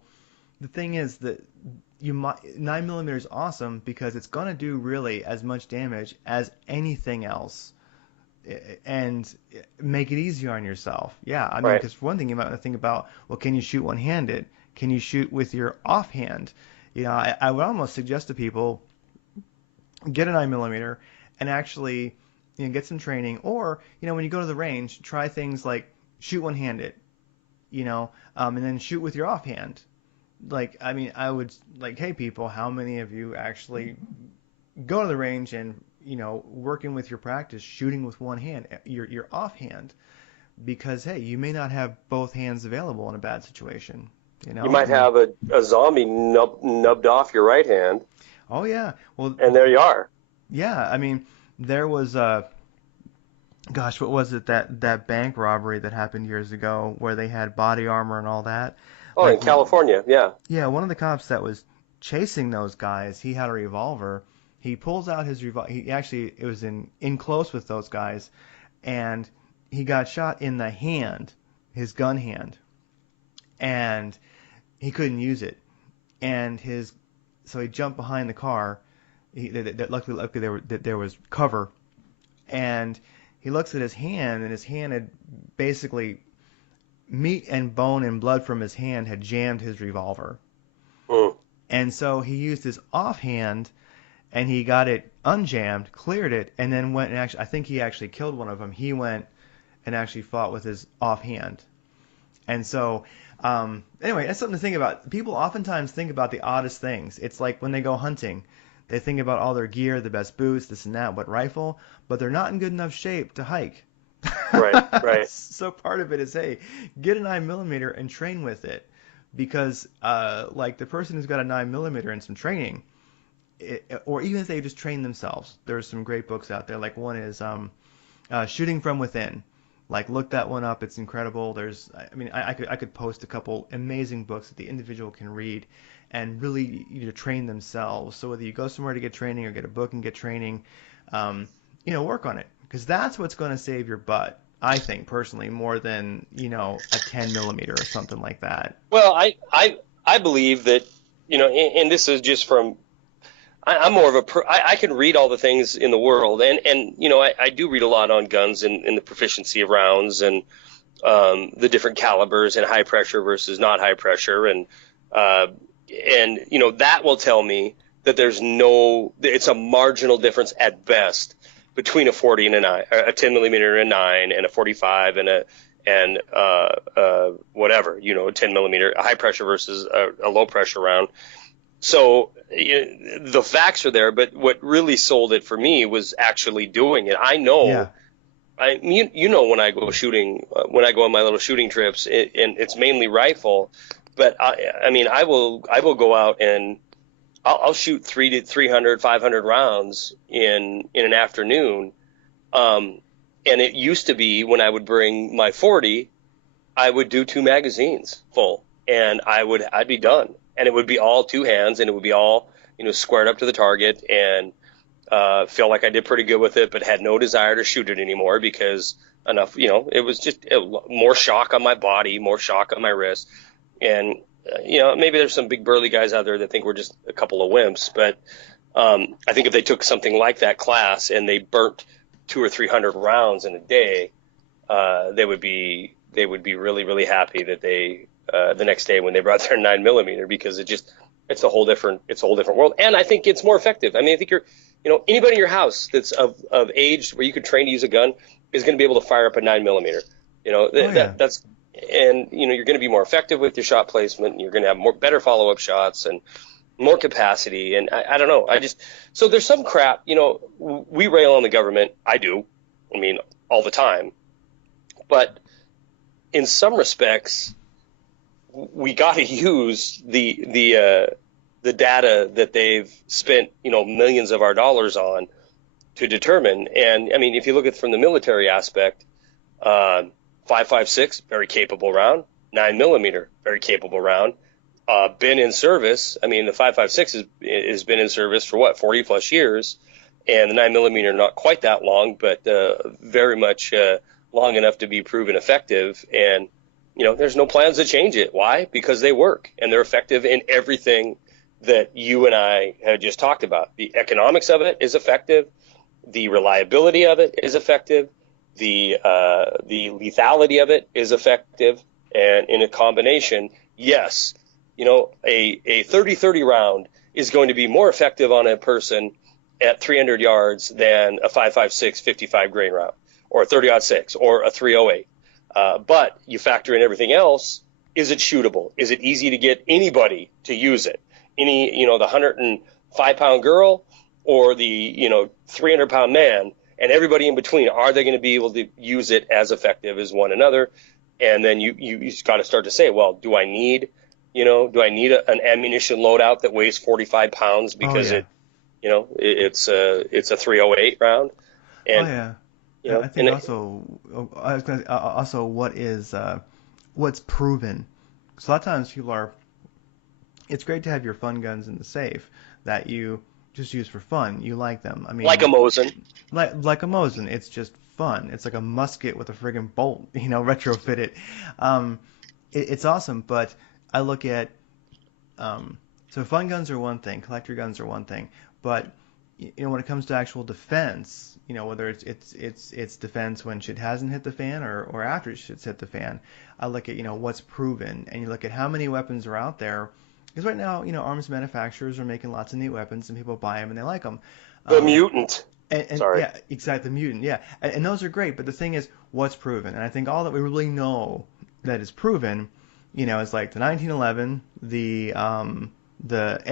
the thing is that 9 millimeter is awesome because it's going to do really as much damage as anything else, and make it easier on yourself. Yeah, I mean, Right. because for one thing, you might want to think about, well, can you shoot one-handed? Can you shoot with your offhand? I would almost suggest to people, get a 9 millimeter and actually, get some training. Or, when you go to the range, try things like shoot one-handed. and then shoot with your offhand. Like, I mean, I would like, hey people, how many of you actually go to the range and working with your practice, shooting with one hand, your offhand, because hey, you may not have both hands available in a bad situation. You might have a zombie nubbed off your right hand. Oh yeah, well, and there you are. Yeah, I mean, there was gosh, what was it, that bank robbery that happened years ago where they had body armor and all that? Oh, like, in California, yeah. Yeah, one of the cops that was chasing those guys, he had a revolver. He pulls out his revolver. He actually, it was in close with those guys, and he got shot in the hand, his gun hand, and he couldn't use it. And so he jumped behind the car. Luckily there was cover, and he looks at his hand, and his hand had basically, meat and bone and blood from his hand had jammed his revolver. Mm. And so he used his offhand, and he got it unjammed, cleared it, and then went and I think he actually killed one of them. He went and actually fought with his offhand. And so, anyway, that's something to think about. People oftentimes think about the oddest things. It's like when they go hunting, they think about all their gear, the best boots, this and that, what rifle, but they're not in good enough shape to hike. Right. So part of it is, hey, get a 9mm and train with it, because like the person who's got a 9mm and some training, or even if they just train themselves, there's some great books out there. Like one is Shooting from Within. Like, look that one up. It's incredible. I could post a couple amazing books that the individual can read and really train themselves. So whether you go somewhere to get training or get a book and get training, work on it, because that's what's going to save your butt, I think, personally, more than a 10mm or something like that. Well, I believe that, and this is just from, I'm more of I can read all the things in the world, and I do read a lot on guns and the proficiency of rounds and the different calibers and high pressure versus not high pressure, and that will tell me that it's a marginal difference at best between a 40 and a 9, a 10mm and a 9, and a 45 and whatever, a 10mm, a high pressure versus a low pressure round. So the facts are there, but what really sold it for me was actually doing it. I know, yeah. When I go shooting, when I go on my little shooting trips, and it's mainly rifle, but I will go out and I'll shoot 300, 500 rounds in an afternoon. And it used to be when I would bring my 40, I would do 2 magazines full, and I'd be done. And it would be all 2 hands, and it would be all, squared up to the target, and feel like I did pretty good with it, but had no desire to shoot it anymore because it was just more shock on my body, more shock on my wrist. And, maybe there's some big burly guys out there that think we're just a couple of wimps, but I think if they took something like that class and they burnt 200 or 300 rounds in a day, they would be really, really happy that they, the next day when they brought their 9mm, because it's a whole different world. And I think it's more effective. I mean, I think anybody in your house that's of age where you could train to use a gun is going to be able to fire up a 9mm. That's, and you're going to be more effective with your shot placement, and you're going to have better follow-up shots and more capacity. And I don't know. So there's some crap, we rail on the government. I do. I mean, all the time. But in some respects, we got to use the data that they've spent, millions of our dollars on to determine. And I mean, if you look at it from the military aspect, 5.56, very capable round, 9mm, very capable round, been in service. I mean, the 5.56 has been in service for 40 plus years, and the 9mm not quite that long, but very much long enough to be proven effective. And there's no plans to change it. Why? Because they work, and they're effective in everything that you and I have just talked about. The economics of it is effective. The reliability of it is effective. The lethality of it is effective. And in a combination, yes, a 30-30 round is going to be more effective on a person at 300 yards than a 5.56 55 grain round, or a 30-06, or a 308. But you factor in everything else, is it shootable? Is it easy to get anybody to use it? The 105-pound girl or the 300-pound man, and everybody in between, are they going to be able to use it as effective as one another? And then you got to start to say, well, do I need an ammunition loadout that weighs 45 pounds because it's a 308 round? And, Oh yeah. you know, I think and also what's proven. So a lot of times it's great to have your fun guns in the safe that you just use for fun. You like them. I mean, like a Mosin. like a Mosin, it's just fun. It's like a musket with a friggin' bolt, retrofitted. It's awesome, but I look at so fun guns are one thing, collector guns are one thing, but when it comes to actual defense, whether it's defense when shit hasn't hit the fan or after shit's hit the fan, I look at what's proven, and you look at how many weapons are out there. Because right now, arms manufacturers are making lots of neat weapons, and people buy them and they like them. The mutant. And Sorry. Yeah, exactly, the mutant. Yeah, and those are great. But the thing is, what's proven? And I think all that we really know that is proven, is like the 1911, the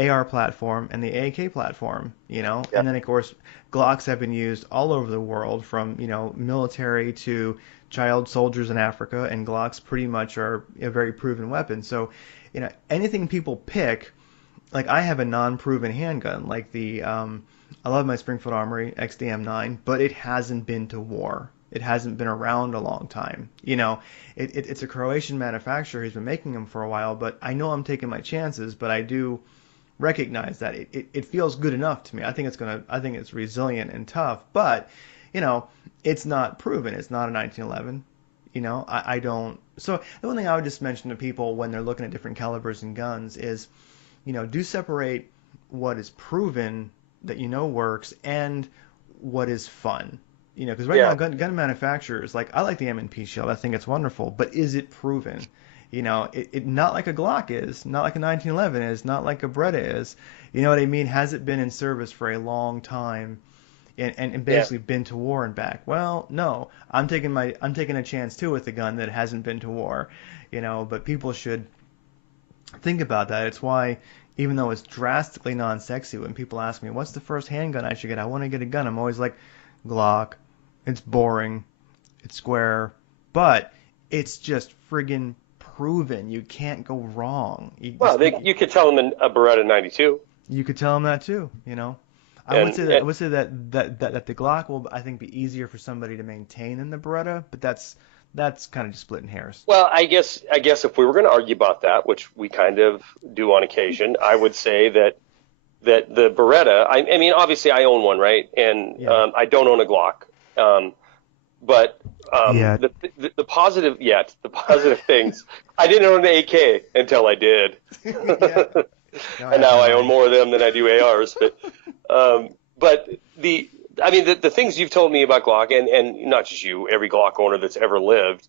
AR platform, and the AK platform. Yeah. And then of course, Glocks have been used all over the world, from military to child soldiers in Africa, and Glocks pretty much are a very proven weapon. So, anything people pick, like I have a non-proven handgun, like I love my Springfield Armory XDM9, but it hasn't been to war. It hasn't been around a long time. It's a Croatian manufacturer who's been making them for a while, but I know I'm taking my chances, but I do recognize that it feels good enough to me. I think it's resilient and tough, but it's not proven. It's not a 1911. I don't. So the one thing I would just mention to people when they're looking at different calibers and guns is, do separate what is proven that works and what is fun. Because right now gun manufacturers, like I like the M&P shield, I think it's wonderful, but is it proven? It not like a Glock is, not like a 1911 is, not like a Beretta is. You know what I mean? Has it been in service for a long time? And basically been to war and back. Well, no, I'm taking a chance too with a gun that hasn't been to war, But people should think about that. It's why, even though it's drastically non-sexy, when people ask me what's the first handgun I should get, I want to get a gun, I'm always like, Glock. It's boring, it's square, but it's just friggin' proven. You can't go wrong. You could tell them a Beretta 92. You could tell them that too. I would say that the Glock will, I think, be easier for somebody to maintain than the Beretta, but that's kind of just splitting hairs. Well, I guess if we were going to argue about that, which we kind of do on occasion, I would say that the Beretta. I mean, obviously, I own one, right? And I don't own a Glock. But the positive things, I didn't own an AK until I did. And now I own more of them than I do ARs. But the things you've told me about Glock, and not just you, every Glock owner that's ever lived,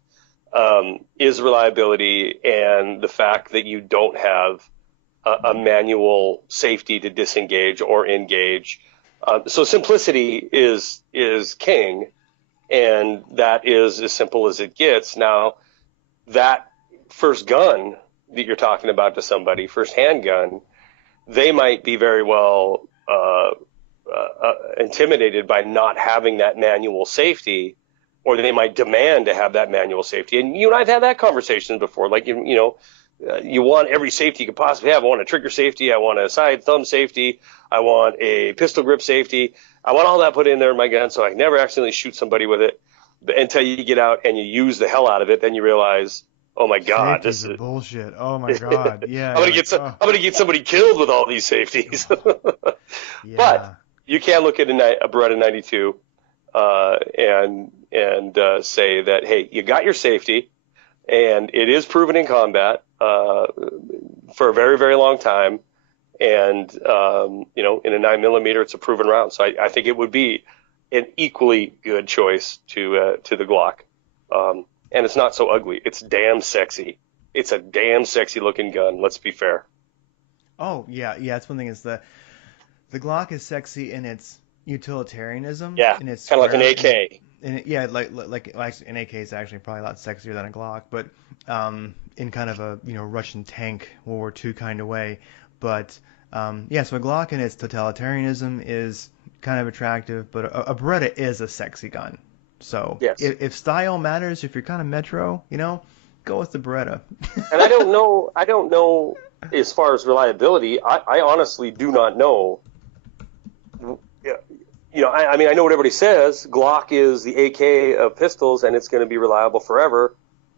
is reliability and the fact that you don't have a manual safety to disengage or engage. So simplicity is king, and that is as simple as it gets. Now, that first gun that you're talking about to somebody, first handgun, they might be very well intimidated by not having that manual safety, or they might demand to have that manual safety. And you and I've had that conversation before. Like, you want every safety you could possibly have. I want a trigger safety. I want a side thumb safety. I want a pistol grip safety. I want all that put in there in my gun so I can never accidentally shoot somebody with it. But until you get out and you use the hell out of it, then you realize, oh my God, Safeties this is bullshit. Oh my God, yeah. I'm gonna get somebody killed with all these safeties. Yeah. But you can look at a Beretta 92 and say that, hey, you got your safety, and it is proven in combat for a very, very long time. And, in a 9mm, it's a proven round. So I think it would be an equally good choice to the Glock. And it's not so ugly. It's damn sexy. It's a damn sexy looking gun. Let's be fair. Oh, yeah. That's one thing, is the Glock is sexy in its utilitarianism. Yeah, in its kind of like an AK. and yeah, like actually, an AK is actually probably a lot sexier than a Glock, but in kind of a Russian tank World War II kind of way. But yeah, so a Glock in its totalitarianism is kind of attractive, but a Beretta is a sexy gun. So Yes. if style matters, if you're kind of metro, go with the Beretta. And I don't know. I don't know as far as reliability. I honestly do not know. I mean, I know what everybody says. Glock is the AK of pistols, and it's going to be reliable forever.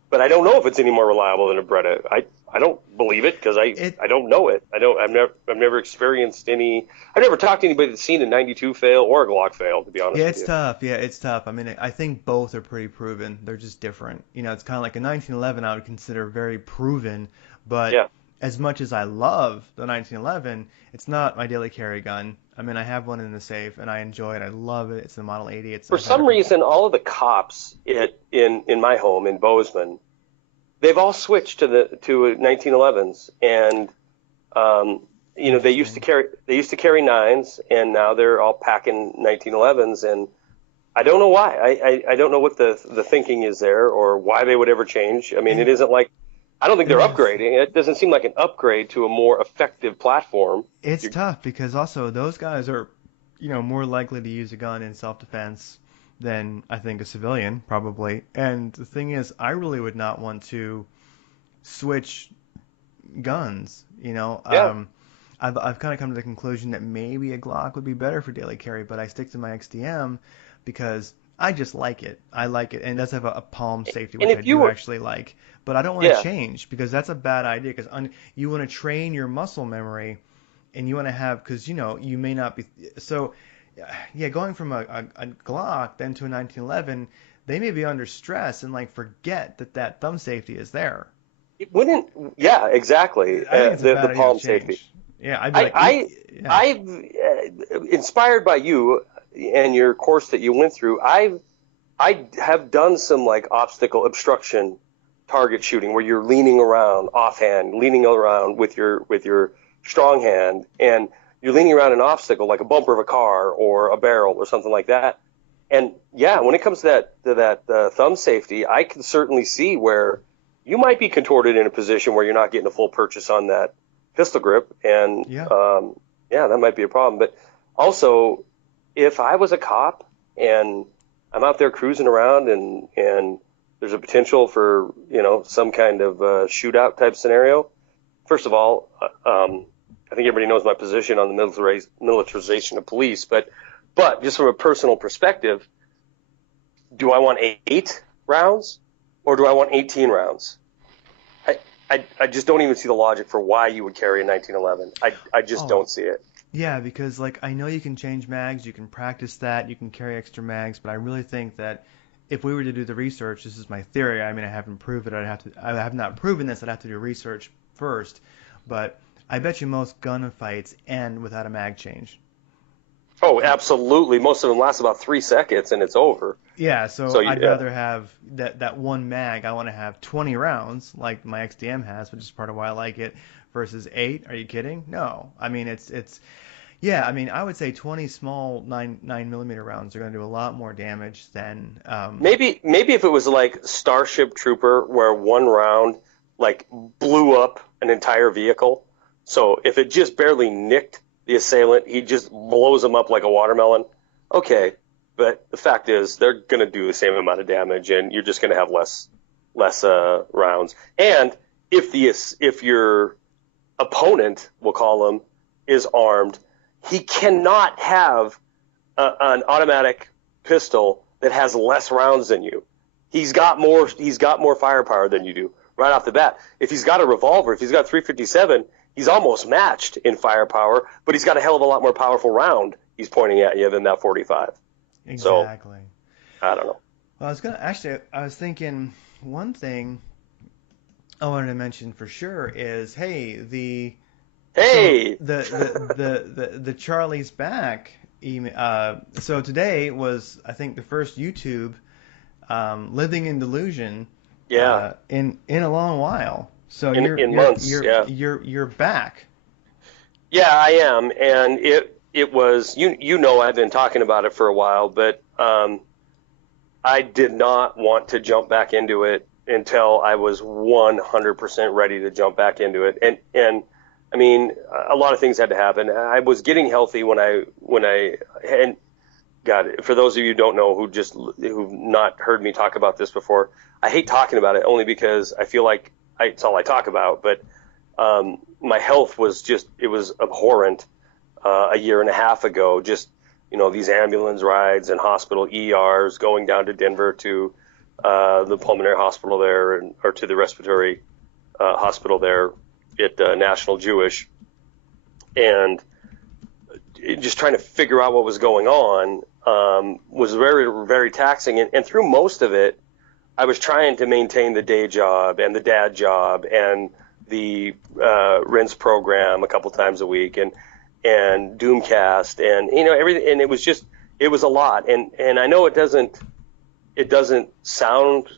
But I don't know if it's any more reliable than a Beretta. I don't believe it because I don't know it. I've never experienced any. I've never talked to anybody that's seen a 92 fail or a Glock fail. To be honest, Yeah, with it's you. tough. Yeah, it's tough. I mean, I think both are pretty proven. They're just different. It's kind of like a 1911 I would consider very proven, but Yeah. as much as I love the 1911, it's not my daily carry gun. I mean, I have one in the safe and I enjoy it. I love it. It's the Model 80. For some reason, all of the cops in my home in Bozeman, they've all switched to 1911s, and they used to carry nines, and now they're all packing 1911s, and I don't know why. I don't know what the thinking is there or why they would ever change. I mean, it isn't like I don't think they're upgrading. It doesn't seem like an upgrade to a more effective platform. It's tough because also those guys are, more likely to use a gun in self-defense than I think a civilian probably. And the thing is, I really would not want to switch guns. Yeah. I've kind of come to the conclusion that maybe a Glock would be better for daily carry, but I stick to my XDM because I just like it. I like it, and it does have a palm safety, And which I if you do were, actually like. But I don't want to yeah, change because that's a bad idea. Because you want to train your muscle memory, and you want to have because you may not be so. Yeah, going from a Glock then to a 1911, they may be under stress and like forget that thumb safety is there. it wouldn't. Yeah, exactly. I think it's a bad The idea to palm safety. change. Yeah, I'd be like, yeah, I've inspired by you and your course that you went through. I have done some like obstacle obstruction target shooting where you're leaning around offhand, leaning around with your strong hand, and you're leaning around an obstacle like a bumper of a car or a barrel or something like that. And yeah, when it comes to that thumb safety, I can certainly see where you might be contorted in a position where you're not getting a full purchase on that pistol grip, and yeah. yeah, that might be a problem. But also, if I was a cop and I'm out there cruising around and there's a potential for some kind of shootout type scenario, first of all, I think everybody knows my position on the militarization of police, but just from a personal perspective, do I want 8 rounds or do I want 18 rounds? I just don't even see the logic for why you would carry a 1911. I just don't see it. Yeah, because like I know you can change mags, you can practice that, you can carry extra mags, but I really think that if we were to do the research, this is my theory. I mean, I haven't proved it. I have not proven this. I'd have to do research first, but I bet you most gunfights end without a mag change. Oh, absolutely. Most of them last about 3 seconds and it's over. Yeah, so I'd rather have that one mag. I want to have 20 rounds like my XDM has, which is part of why I like it, versus 8. Are you kidding? No. I mean, it's yeah. I mean, I would say 20 small 9mm rounds are going to do a lot more damage than maybe if it was like Starship Trooper, where one round like blew up an entire vehicle. So if it just barely nicked the assailant, he just blows them up like a watermelon. Okay, but the fact is they're going to do the same amount of damage, and you're just going to have less rounds. And if your opponent, we'll call him, is armed, he cannot have an automatic pistol that has less rounds than you. He's got more firepower than you do right off the bat. If he's got a revolver, if he's got 357, he's almost matched in firepower, but he's got a hell of a lot more powerful round he's pointing at you than that 45. Exactly. So, I don't know. Well, I was thinking one thing I wanted to mention for sure is, the Charlie's Back email. So today was, I think, the first YouTube living in delusion. Yeah. In a long while. So you're back. Yeah, I am, and it was I've been talking about it for a while, but I did not want to jump back into it until I was 100% ready to jump back into it. And I mean, a lot of things had to happen. I was getting healthy and God, for those of you who don't know, who've not heard me talk about this before, I hate talking about it only because I feel like it's all I talk about. But my health was it was abhorrent a year and a half ago. Just, these ambulance rides and hospital ERs, going down to Denver to the pulmonary hospital there, or to the respiratory hospital there at National Jewish, and just trying to figure out what was going on was very, very taxing. And through most of it, I was trying to maintain the day job and the dad job and the rinse program a couple times a week and Doomcast and everything. And it was a lot. And I know it doesn't sound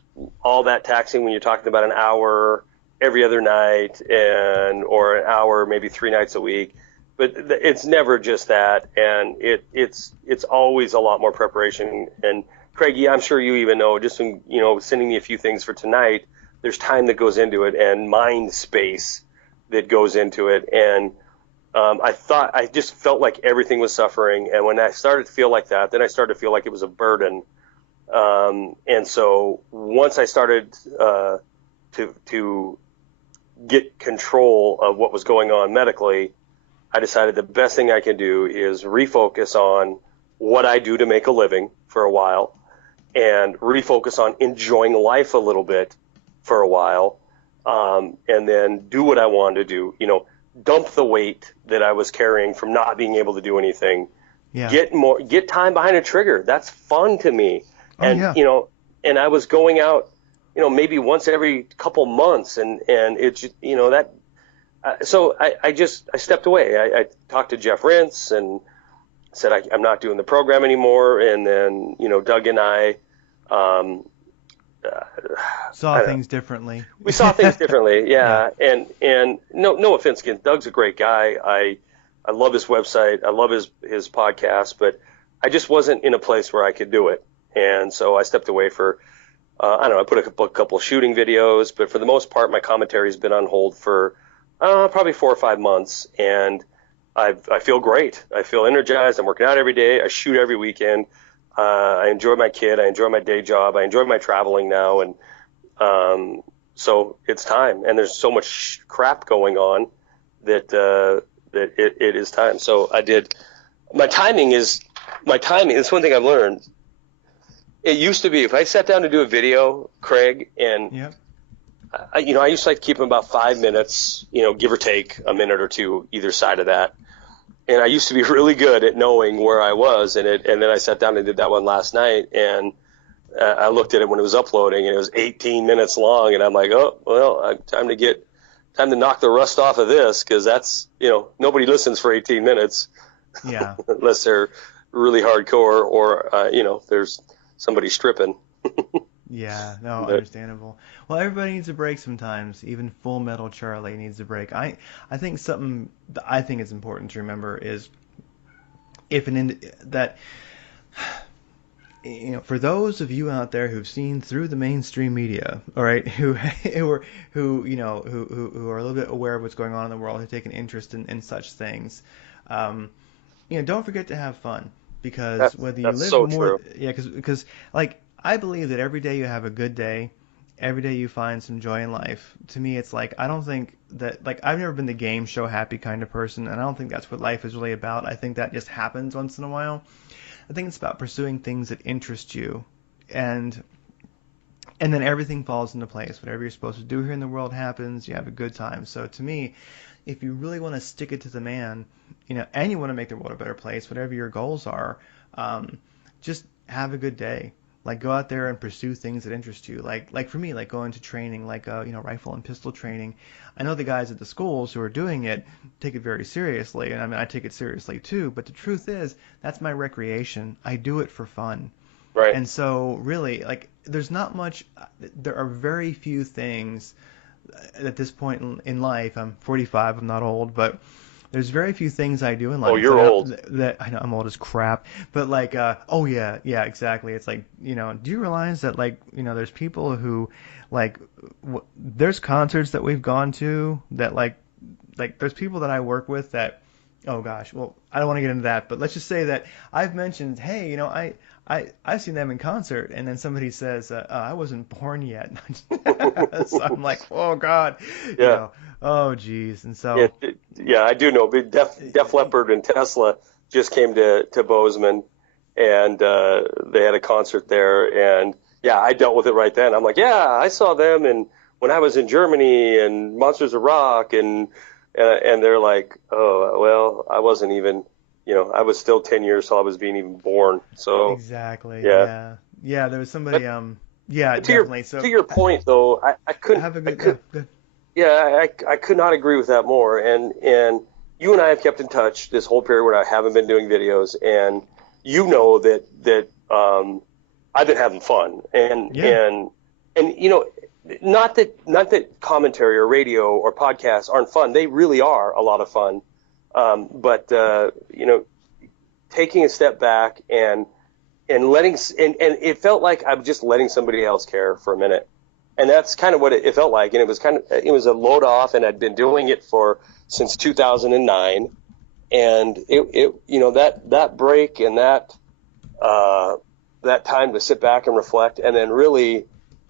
all that taxing when you're talking about an hour every other night or an hour maybe 3 nights a week. But it's never just that, and it's always a lot more preparation. And Craigie, I'm sure you even know, just from sending me a few things for tonight, there's time that goes into it and mind space that goes into it. And I just felt like everything was suffering. And when I started to feel like that, then I started to feel like it was a burden. And so once I started to get control of what was going on medically, I decided the best thing I can do is refocus on what I do to make a living for a while and refocus on enjoying life a little bit for a while, and then do what I wanted to do, dump the weight that I was carrying from not being able to do anything, get time behind a trigger. That's fun to me. And and I was going out, maybe once every couple months, and it's, that. So I stepped away. I talked to Jeff Rintz and said I'm not doing the program anymore. And then Doug and I saw things differently. We saw things differently, yeah. And no offense against Doug's a great guy. I love his website. I love his podcast, but I just wasn't in a place where I could do it. And so I stepped away for I put a couple shooting videos, but for the most part, my commentary has been on hold for probably 4 or 5 months, and I feel great. I feel energized. I'm working out every day. I shoot every weekend. I enjoy my kid. I enjoy my day job. I enjoy my traveling now, and so it's time. And there's so much crap going on that it is time. So I did. My timing. It's one thing I've learned. It used to be if I sat down to do a video, Craig, and I used to like keep them about 5 minutes, give or take a minute or two either side of that. And I used to be really good at knowing where I was. And then I sat down and did that one last night, and I looked at it when it was uploading, and it was 18 minutes long. And I'm like, oh, well, time to knock the rust off of this, because that's, nobody listens for 18 minutes. Yeah. Unless they're really hardcore or, there's somebody stripping. Yeah, no, understandable. Well, everybody needs a break sometimes. Even Full Metal Charlie needs a break. I think something that I think is important to remember is for those of you out there who've seen through the mainstream media, all right, who are a little bit aware of what's going on in the world, who take an interest in such things, don't forget to have fun, because whether you live so more, true. yeah, because like. I believe that every day you have a good day, every day you find some joy in life. To me, it's like, I don't think that, like, I've never been the game show happy kind of person, and I don't think that's what life is really about. I think that just happens once in a while. I think it's about pursuing things that interest you, and then everything falls into place. Whatever you're supposed to do here in the world happens. You have a good time. So to me, if you really want to stick it to the man, and you want to make the world a better place, whatever your goals are, just have a good day. Like, go out there and pursue things that interest you. Like for me, like going to training, like rifle and pistol training. I know the guys at the schools who are doing it take it very seriously, and I mean I take it seriously too. But the truth is, that's my recreation. I do it for fun. Right. And so really, like, there's not much. There are very few things at this point in life. I'm 45. I'm not old, but there's very few things I do in life. Oh, you're old. That I know I'm old as crap, but like, oh yeah, exactly. It's like, do you realize that like, there's people who, like, there's concerts that we've gone to that like there's people that I work with that, oh gosh, well, I don't want to get into that, but let's just say that I've mentioned, hey, I've seen them in concert, and then somebody says, I wasn't born yet. So I'm like, oh God, Yeah. oh geez, and so Yeah, I do know. But Def Leppard and Tesla just came to Bozeman, and they had a concert there. And yeah, I dealt with it right then. I'm like, yeah, I saw them, and when I was in Germany, and Monsters of Rock, and they're like, oh, well, I wasn't even, I was still 10 years till I was being even born. So exactly, yeah. there was somebody, yeah, But definitely. To your point, though, I couldn't. Have a good, good. Yeah, I could not agree with that more. And you and I have kept in touch this whole period where I haven't been doing videos, and you know that I've been having fun, and not that commentary or radio or podcasts aren't fun. They really are a lot of fun. But taking a step back and letting and it felt like I'm just letting somebody else care for a minute. And that's kind of what it felt like. And it was a load off, and I'd been doing it since 2009. And that break and that time to sit back and reflect, and then really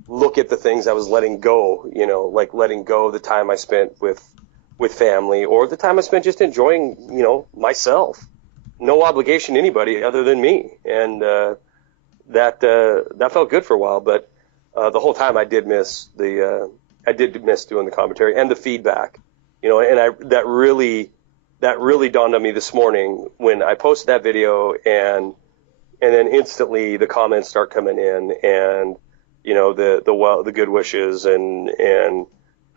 look at the things I was letting go, like letting go of the time I spent with family, or the time I spent just enjoying, myself. No obligation to anybody other than me. And that felt good for a while, but the whole time I did miss doing the commentary and the feedback, and that really dawned on me this morning when I posted that video, and then instantly the comments start coming in, and the good wishes, and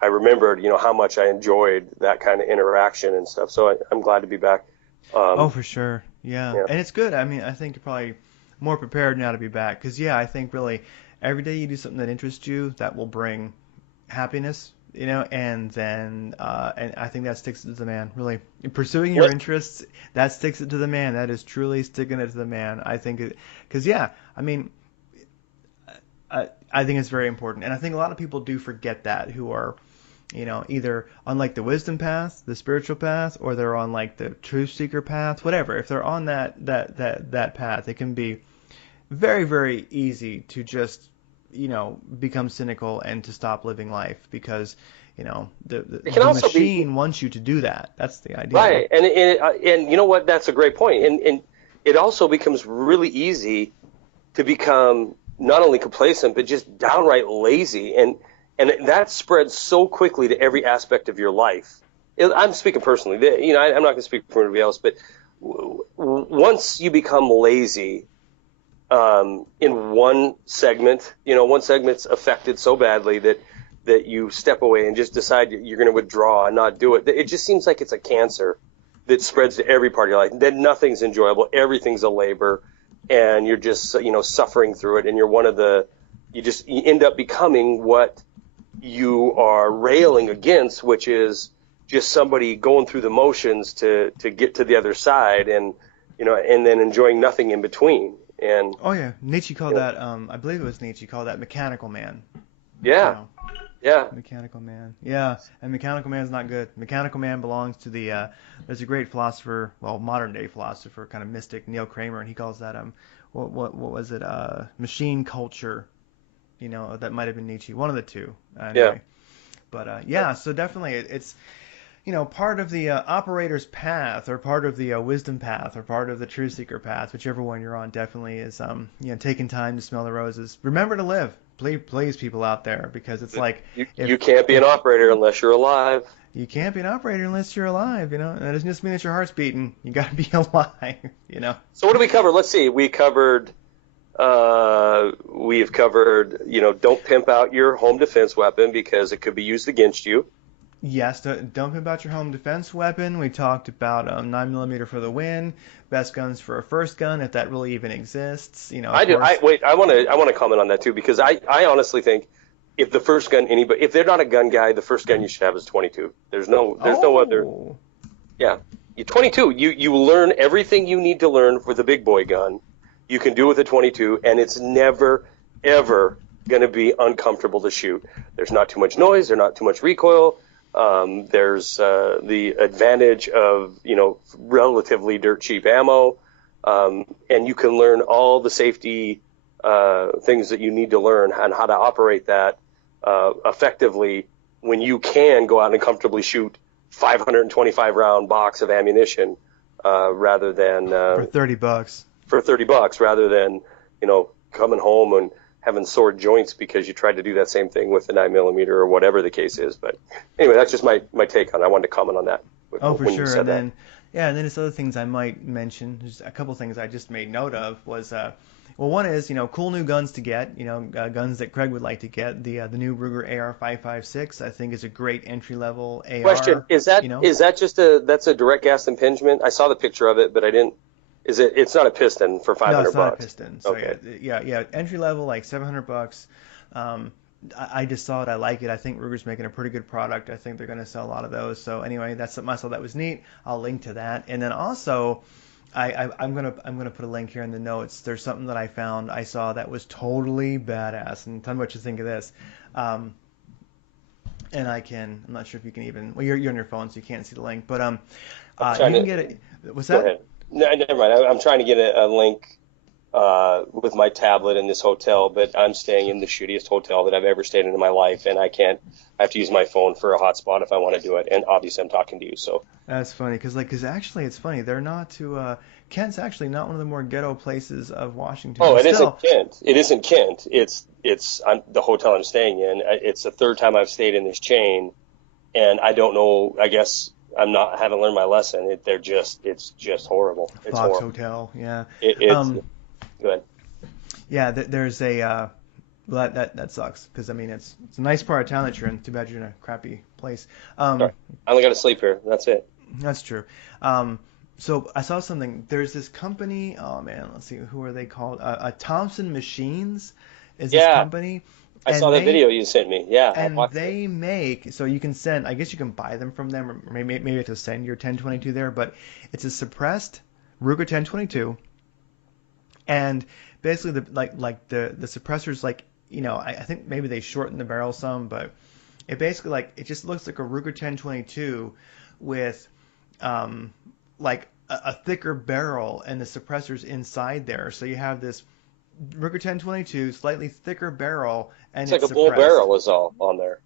I remembered how much I enjoyed that kind of interaction and stuff. So I'm glad to be back. Oh, for sure, yeah, and it's good. I mean, I think you're probably more prepared now to be back, because I think really every day you do something that interests you, that will bring happiness, and then and I think that sticks it to the man. Really, pursuing your interests, that sticks it to the man. That is truly sticking it to the man. I think because I mean, I think it's very important, and I think a lot of people do forget that, who are, either on like the wisdom path, the spiritual path, or they're on like the truth seeker path, whatever. If they're on that path, it can be very, very easy to just, become cynical and to stop living life, because, the machine wants you to do that. That's the idea. Right. And you know what? That's a great point. And it also becomes really easy to become not only complacent, but just downright lazy. And that spreads so quickly to every aspect of your life. I'm speaking personally. I'm not going to speak for anybody else, but once you become lazy in one segment's affected so badly that you step away and just decide you're going to withdraw and not do it. It just seems like it's a cancer that spreads to every part of your life. Then nothing's enjoyable. Everything's a labor, and you're just, suffering through it. And you're you end up becoming what you are railing against, which is just somebody going through the motions to get to the other side, and then enjoying nothing in between. And oh yeah, Nietzsche called that. I believe it was Nietzsche called that mechanical man. Yeah. Yeah. Mechanical man. Yeah, and mechanical man's not good. Mechanical man belongs to the. There's a great philosopher, well, modern day philosopher, kind of mystic, Neil Kramer, and he calls that what was it? Machine culture. That might have been Nietzsche. One of the two. Anyway. Yeah. But so definitely it's. Part of the operator's path, or part of the wisdom path, or part of the truth seeker path, whichever one you're on, definitely is taking time to smell the roses. Remember to live. Please, people out there, because it's like you can't be an operator unless you're alive. You can't be an operator unless you're alive. And that doesn't just mean that your heart's beating. You got to be alive. So what do we cover? Let's see. We've covered. Don't pimp out your home defense weapon because it could be used against you. Yes, don't pimp out your home defense weapon. We talked about 9mm for the win, best guns for a first gun, if that really even exists. I do. I want to comment on that too, because I honestly think if the first gun if they're not a gun guy, the first gun you should have is 22. There's no other. Yeah. You 22. You learn everything you need to learn for the big boy gun. You can do with a 22, and it's never ever going to be uncomfortable to shoot. There's not too much noise. There's not too much recoil. There's the advantage of relatively dirt cheap ammo, and you can learn all the safety things that you need to learn and how to operate that effectively when you can go out and comfortably shoot 525 round box of ammunition rather than For $30. for $30 rather than coming home and having sore joints because you tried to do that same thing with the 9mm or whatever the case is. But anyway, that's just my take on it. I wanted to comment on that. Oh, for when you sure. said And then, that. yeah, and then there's other things I might mention. There's a couple things I just made note of was, well, one is, cool new guns to get, guns that Craig would like to get. The new Ruger AR-556, I think, is a great entry-level AR. Question: Is that just that's a direct gas impingement? I saw the picture of it, but I didn't. It's not a piston for $500. No, it's not a piston. So Okay. yeah, entry level like $700. I just saw it. I like it. I think Ruger's making a pretty good product. I think they're going to sell a lot of those. So anyway, that's something I saw that was neat. I'll link to that. And then also, I'm gonna put a link here in the notes. There's something that I saw that was totally badass. And tell me what you think of this. And I'm not sure if you can even. Well, you're on your phone, so you can't see the link. But you can get it. What's that? Go ahead. No, never mind. I'm trying to get a link with my tablet in this hotel, but I'm staying in the shittiest hotel that I've ever stayed in my life, and I have to use my phone for a hotspot if I want to do it. And obviously, I'm talking to you, so. That's funny, because actually it's funny. They're not too. Kent's actually not one of the more ghetto places of Washington. Oh, but it still, isn't Kent. It isn't Kent. It's the hotel I'm staying in. It's the third time I've stayed in this chain, and I don't know. I guess haven't learned my lesson. It's just horrible. It's Fox horrible. Hotel, yeah. Go ahead. Yeah, there's a. Well, that sucks because I mean it's a nice part of town that you're in. Too bad you're in a crappy place. Sorry. I only got to sleep here. That's it. That's true. So I saw something. There's this company. Oh man, let's see. Who are they called? Thompson Machines is this company. I saw the video you sent me. Yeah. And they make, so you can send, I guess you can buy them from them, or maybe you have to send your 1022 there, but it's a suppressed Ruger 1022. And basically the suppressors, I think maybe they shorten the barrel some, but it basically it just looks like a Ruger 1022 with a thicker barrel and the suppressors inside there. So you have this Ruger 1022, slightly thicker barrel, and it's like a bull barrel is all on there.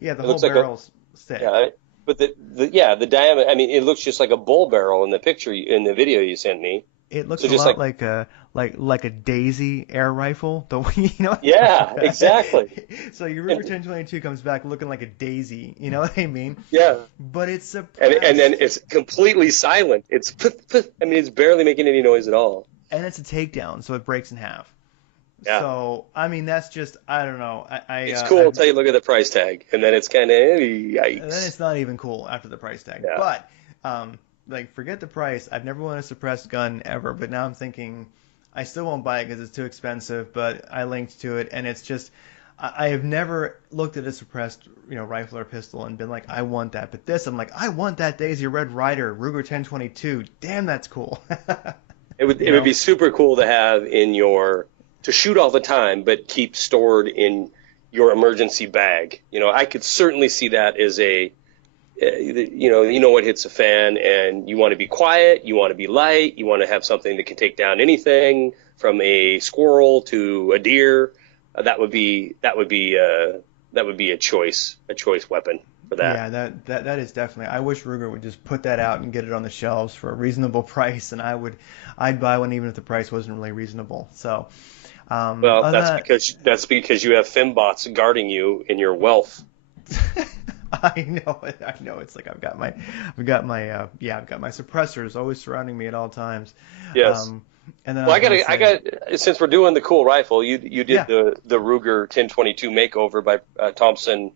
Yeah, the whole barrel's thick. Yeah, but the diameter. I mean, it looks just like a bull barrel in the picture in the video you sent me. It looks a lot like a Daisy air rifle. Yeah, exactly. So your Ruger 1022 comes back looking like a Daisy. You know what I mean? Yeah. But it's and then it's completely silent. It's it's barely making any noise at all. And it's a takedown, so it breaks in half. Yeah. So I mean, that's just I don't know. It's cool until you look at the price tag, and then it's kind of yikes. And then it's not even cool after the price tag. Yeah. But forget the price. I've never wanted a suppressed gun ever, but now I'm thinking I still won't buy it because it's too expensive. But I linked to it, and it's just I have never looked at a suppressed rifle or pistol and been like, I want that. But this, I'm like, I want that Daisy Red Ryder Ruger 1022. Damn, that's cool. It would be super cool to have to shoot all the time, but keep stored in your emergency bag. I could certainly see that as what hits a fan, and you want to be quiet, you want to be light, you want to have something that can take down anything from a squirrel to a deer. That would be a choice weapon for that. Yeah, that is definitely. I wish Ruger would just put that out and get it on the shelves for a reasonable price, and I'd buy one even if the price wasn't really reasonable. So. Well, that's because you have fembots guarding you in your wealth. I know. It's like I've got my suppressors always surrounding me at all times. Yes. And then I got since we're doing the cool rifle, you did the Ruger 1022 makeover by Thompson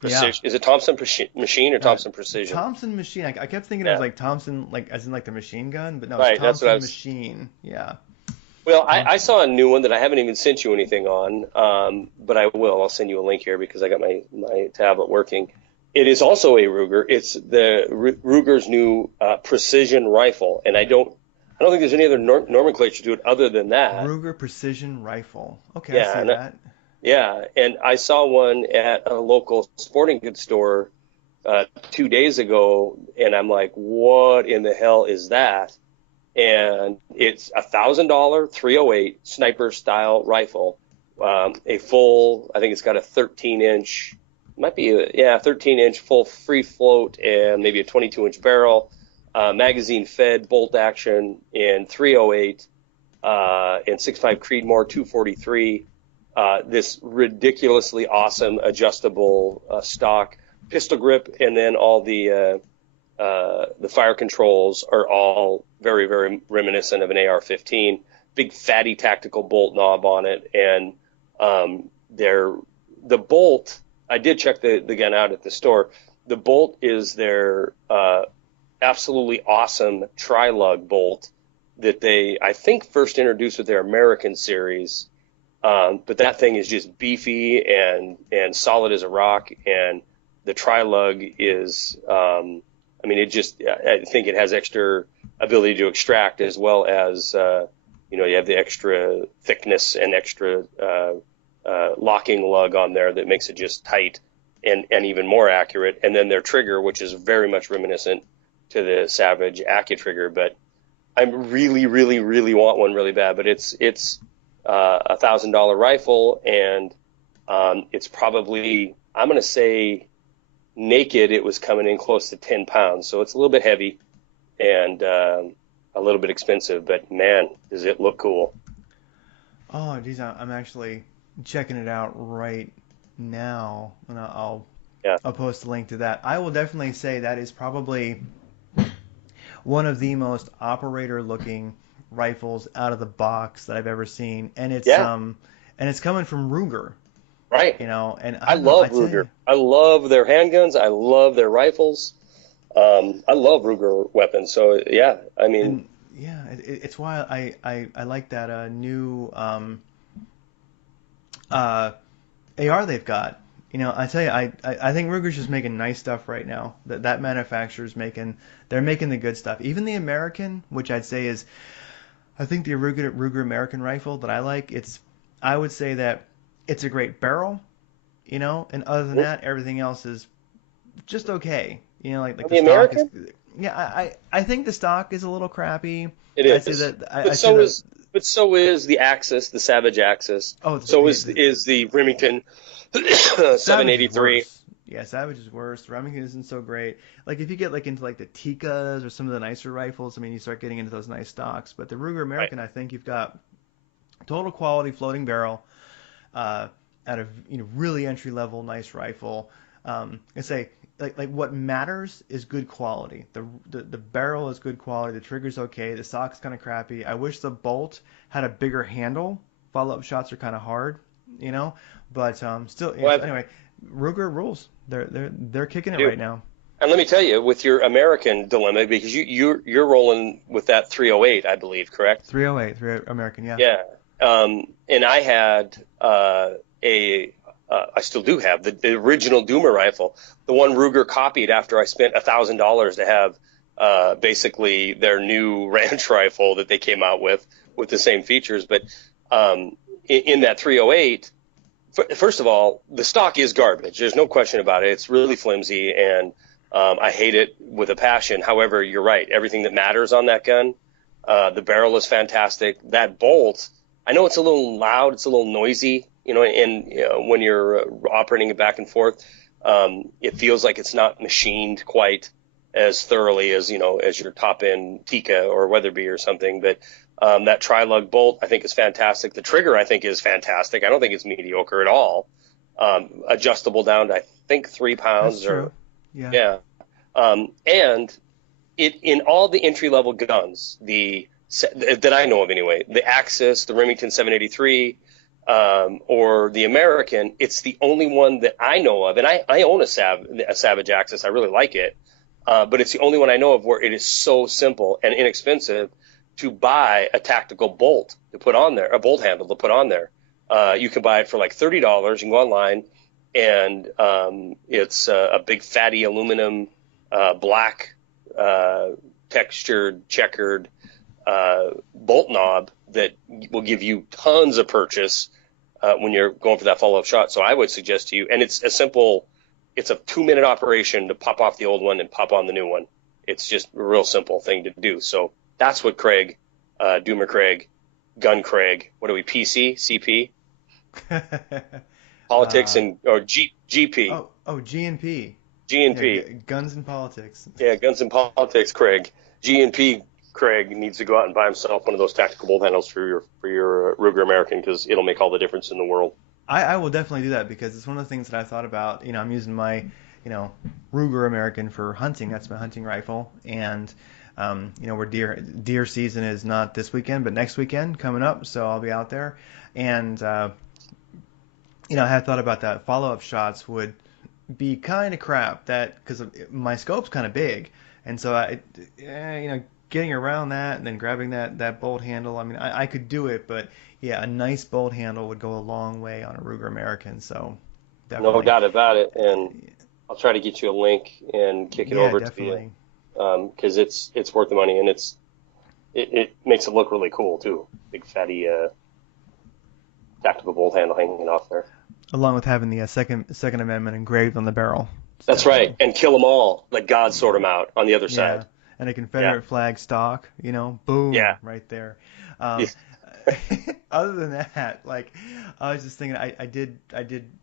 Precision. Yeah. Is it Thompson Machine or Thompson Precision? Thompson Machine. I kept thinking it was like Thompson, as in the machine gun, but no, right, it's Thompson that's what Machine. Yeah. Well, I saw a new one that I haven't even sent you anything on, but I will. I'll send you a link here because I got my tablet working. It is also a Ruger. It's the Ruger's new precision rifle, and I don't think there's any other nomenclature to it other than that. Ruger Precision Rifle. Okay, I Yeah, see that. and I saw one at a local sporting goods store 2 days ago, and I'm like, what in the hell is that? And it's $1,000 .308 sniper style rifle, a full, I think it's got a 13-inch, might be 13-inch full free float and maybe a 22-inch barrel, magazine fed bolt action in 308, and 6.5 Creedmoor 243. This ridiculously awesome adjustable stock pistol grip, and then all the fire controls are all very, very reminiscent of an AR-15. Big fatty tactical bolt knob on it, and the bolt. I did check the gun out at the store. The bolt is their absolutely awesome tri-lug bolt that they, I think, first introduced with their American series. But that thing is just beefy and solid as a rock, and the tri-lug is, I think it has extra ability to extract, as well as, you have the extra thickness and extra locking lug on there that makes it just tight and even more accurate. And then their trigger, which is very much reminiscent to the Savage AccuTrigger, but I really, really, really want one really bad. But it's $1,000 rifle, and it's probably, I'm going to say, naked, it was coming in close to 10 pounds. So it's a little bit heavy and a little bit expensive, but man, does it look cool. Oh, geez, I'm actually checking it out right now, and I'll post a link to that. I will definitely say that is probably one of the most operator-looking rifles out of the box that I've ever seen, and it's coming from Ruger. Right. And I love Ruger. I love their handguns. I love their rifles. I love Ruger weapons. So yeah, I mean, it's why I like that new AR they've got. I tell you, I think Ruger's just making nice stuff right now. That manufacturer's they're making the good stuff. Even the American, which I'd say is, I think the Ruger American rifle that I like, I would say that it's a great barrel, and other than that, everything else is just okay. Like the stock American? I think the stock is a little crappy. It is. But so is the Axis, the Savage Axis. Oh, is the Remington 783. Yeah, Savage is worse. Remington isn't so great. Like if you get into the Tikas or some of the nicer rifles, I mean, you start getting into those nice stocks. But the Ruger American, right. I think you've got total quality floating barrel, at a really entry level nice rifle. I say like what matters is good quality. The barrel is good quality. The trigger's okay. The stock's kind of crappy. I wish the bolt had a bigger handle. Follow up shots are kind of hard, But still, anyway, Ruger rules. They're kicking it right now. And let me tell you, with your American dilemma, because you're rolling with that 308, I believe, correct? 308 American, yeah. Yeah. And I had I still do have the original Doomer rifle, the one Ruger copied after I spent $1,000 to have basically their new ranch rifle that they came out with the same features. But in that 308, first of all, the stock is garbage. There's no question about it. It's really flimsy, and I hate it with a passion. However, you're right. Everything that matters on that gun, the barrel is fantastic. That bolt, I know it's a little loud, it's a little noisy, when you're operating it back and forth, it feels like it's not machined quite as thoroughly as, as your top end Tika or Weatherby or something. But that tri-lug bolt, I think, is fantastic. The trigger, I think, is fantastic. I don't think it's mediocre at all. Adjustable down to, I think, 3 pounds. That's true. Yeah. And in all the entry level guns, that I know of anyway, the Axis, the Remington 783, or the American, it's the only one that I know of, and I own a Savage Axis. I really like it, but it's the only one I know of where it is so simple and inexpensive to buy a tactical bolt to put on there, a bolt handle to put on there. You can buy it for like $30. You can go online, and it's a big fatty aluminum black textured checkered bolt knob that will give you tons of purchase when you're going for that follow-up shot. So I would suggest to you, and it's a simple, it's a 2-minute operation to pop off the old one and pop on the new one. It's just a real simple thing to do. So that's what Craig, Doomer Craig, Gun Craig, what are we, PC, CP? Politics or GP. Oh, GnP. GnP. Yeah, guns and politics. Yeah, guns and politics, Craig. GnP Craig needs to go out and buy himself one of those tactical bolt handles for your Ruger American, because it'll make all the difference in the world. I will definitely do that, because it's one of the things that I thought about. I'm using my, Ruger American for hunting. That's my hunting rifle. And, where deer season is not this weekend, but next weekend coming up. So I'll be out there. And, I had thought about that. Follow-up shots would be kind of crap, because my scope's kind of big. And so, getting around that and then grabbing that bolt handle, I could do it, but yeah, a nice bolt handle would go a long way on a Ruger American. So definitely. No doubt about it. And I'll try to get you a link and kick it over definitely. to you, because it's worth the money, and it makes it look really cool too. Big fatty tactical bolt handle hanging off there. Along with having the Second Amendment engraved on the barrel. That's right, and kill them all. Let God sort them out on the other side. And a Confederate flag stock, boom, right there. Other than that, I was just thinking, I did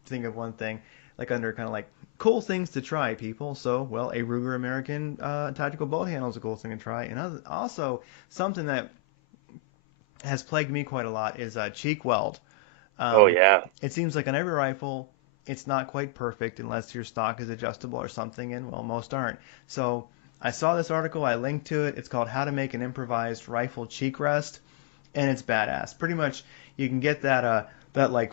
think of one thing, under kind of cool things to try, people. So, a Ruger American tactical bolt handle is a cool thing to try. And also, something that has plagued me quite a lot is cheek weld. It seems like on every rifle, it's not quite perfect unless your stock is adjustable or something, and most aren't. So I saw this article, I linked to it. It's called How to Make an Improvised Rifle Cheek Rest, and it's badass. Pretty much, you can get that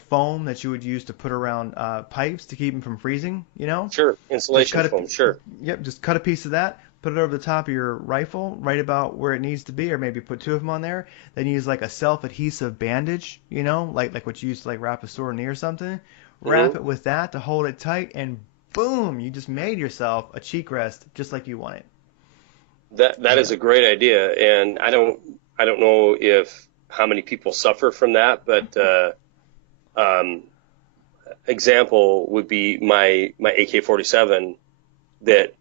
foam that you would use to put around pipes to keep them from freezing. Sure, insulation foam. Sure. Yep, just cut a piece of that, put it over the top of your rifle, right about where it needs to be, or maybe put 2 of them on there. Then use a self-adhesive bandage, like what you use to wrap a sore knee or something. Wrap it with that to hold it tight, and boom, you just made yourself a cheek rest just like you want it. That is a great idea, and I don't know how many people suffer from that, but example would be my AK-47 that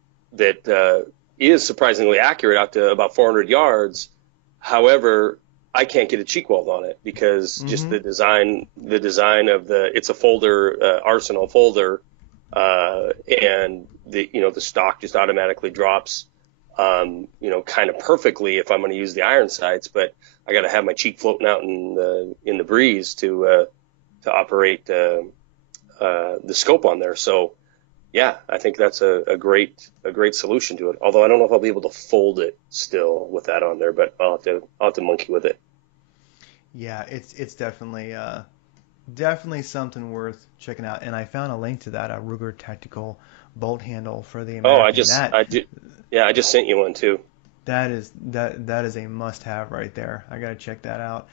is surprisingly accurate out to about 400 yards. However, I can't get a cheek weld on it because just the design of it's a folder, Arsenal folder, and the stock just automatically drops, kind of perfectly if I'm going to use the iron sights, but I got to have my cheek floating out in the breeze to operate the scope on there. So yeah, I think that's a great solution to it. Although I don't know if I'll be able to fold it still with that on there, but I'll have to monkey with it. Yeah, it's definitely something worth checking out. And I found a link to that Ruger tactical bolt handle for the American. I just sent you one too. That is a must-have right there. I gotta check that out.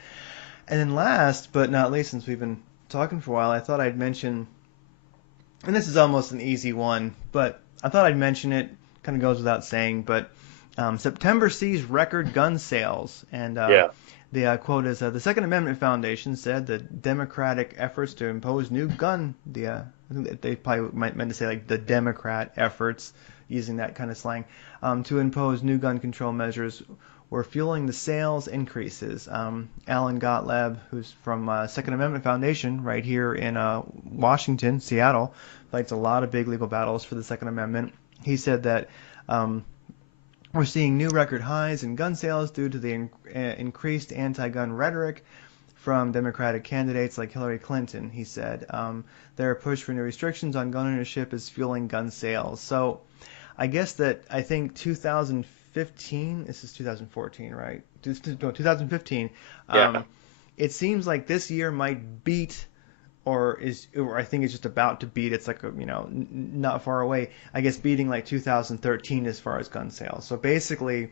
And then last but not least, since we've been talking for a while, I thought I'd mention, and this is almost an easy one, but I thought I'd mention it. Kind of goes without saying, but September sees record gun sales, and the quote is, the Second Amendment Foundation said that Democratic efforts to impose new gun, I think they probably meant to say the Democrat efforts, using that kind of slang, to impose new gun control measures were fueling the sales increases. Alan Gottlieb, who's from Second Amendment Foundation right here in Washington, Seattle, fights a lot of big legal battles for the Second Amendment. He said that we're seeing new record highs in gun sales due to the increased anti-gun rhetoric from Democratic candidates like Hillary Clinton. He said their push for new restrictions on gun ownership is fueling gun sales. So I guess I think 2015, this is 2014, right? 2015. It seems like this year might beat, or I think it's just about to beat. It's not far away. I guess beating 2013 as far as gun sales. So basically,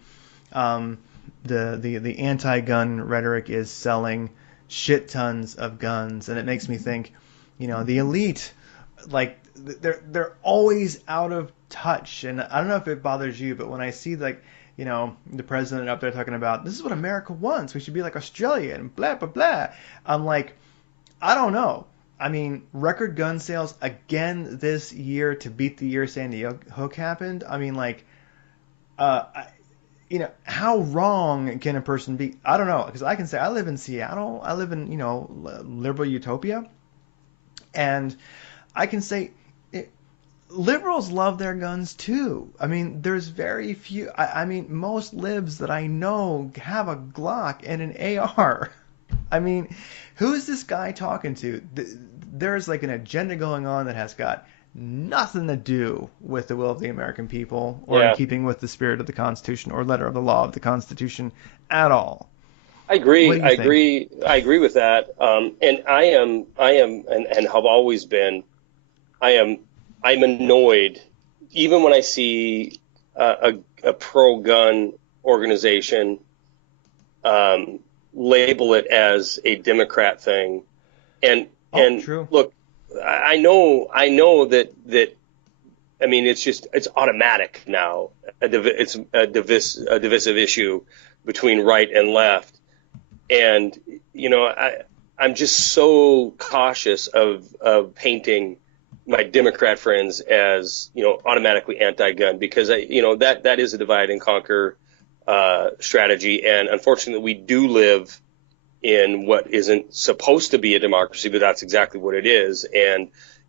the anti-gun rhetoric is selling shit tons of guns, and it makes me think, the elite, they're always out of touch. And I don't know if it bothers you, but when I see like, the president up there talking about this is what America wants, we should be like Australia and blah blah blah, I'm like, I don't know. I mean, record gun sales again this year to beat the year Sandy Hook happened. I mean, like, how wrong can a person be? I don't know, because I can say I live in Seattle. I live in, liberal utopia. And I can say liberals love their guns too. I mean, there's very few. I mean, most libs that I know have a Glock and an AR. I mean, who is this guy talking to? There's like an agenda going on that has got nothing to do with the will of the American people or in keeping with the spirit of the Constitution or letter of the law of the Constitution at all. I agree. I agree with that. And I am, and have always been. I'm annoyed, even when I see a pro-gun organization label it as a Democrat thing, and true. Look, I know that. I mean, it's automatic now. It's a divisive issue between right and left. And, I'm just so cautious of painting my Democrat friends as, automatically anti-gun, because that is a divide and conquer strategy. And unfortunately, we do live in what isn't supposed to be a democracy, but that's exactly what it is. And,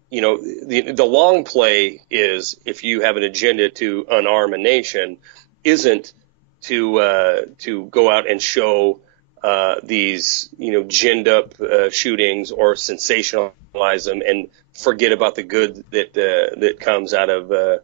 the long play is, if you have an agenda to unarm a nation, isn't to go out and show these, ginned up shootings or sensationalize them and forget about the good that comes out of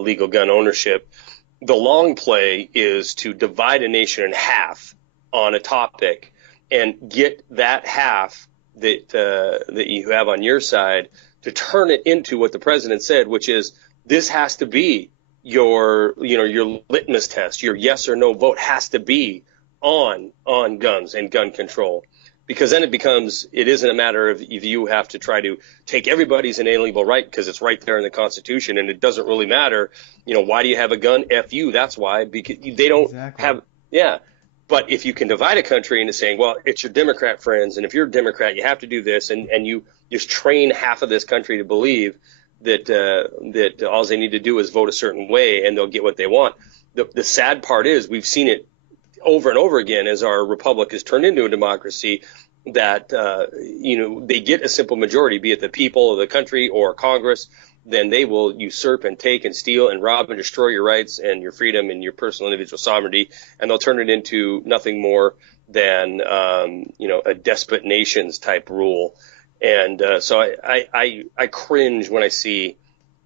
legal gun ownership. The long play is to divide a nation in half on a topic and get that half that you have on your side to turn it into what the president said, which is, this has to be your litmus test. Your yes or no vote has to be on guns and gun control, because then it isn't a matter of if you have to try to take everybody's inalienable right because it's right there in the Constitution, and it doesn't really matter. Why do you have a gun? F you. That's why, because they don't have. Yeah. But if you can divide a country into saying, well, it's your Democrat friends, and if you're a Democrat, you have to do this, and you just train half of this country to believe that all they need to do is vote a certain way and they'll get what they want. The sad part is, we've seen it over and over again as our republic has turned into a democracy, that they get a simple majority, be it the people of the country or Congress, then they will usurp and take and steal and rob and destroy your rights and your freedom and your personal individual sovereignty, and they'll turn it into nothing more than a despot nations type rule. And so I cringe when I see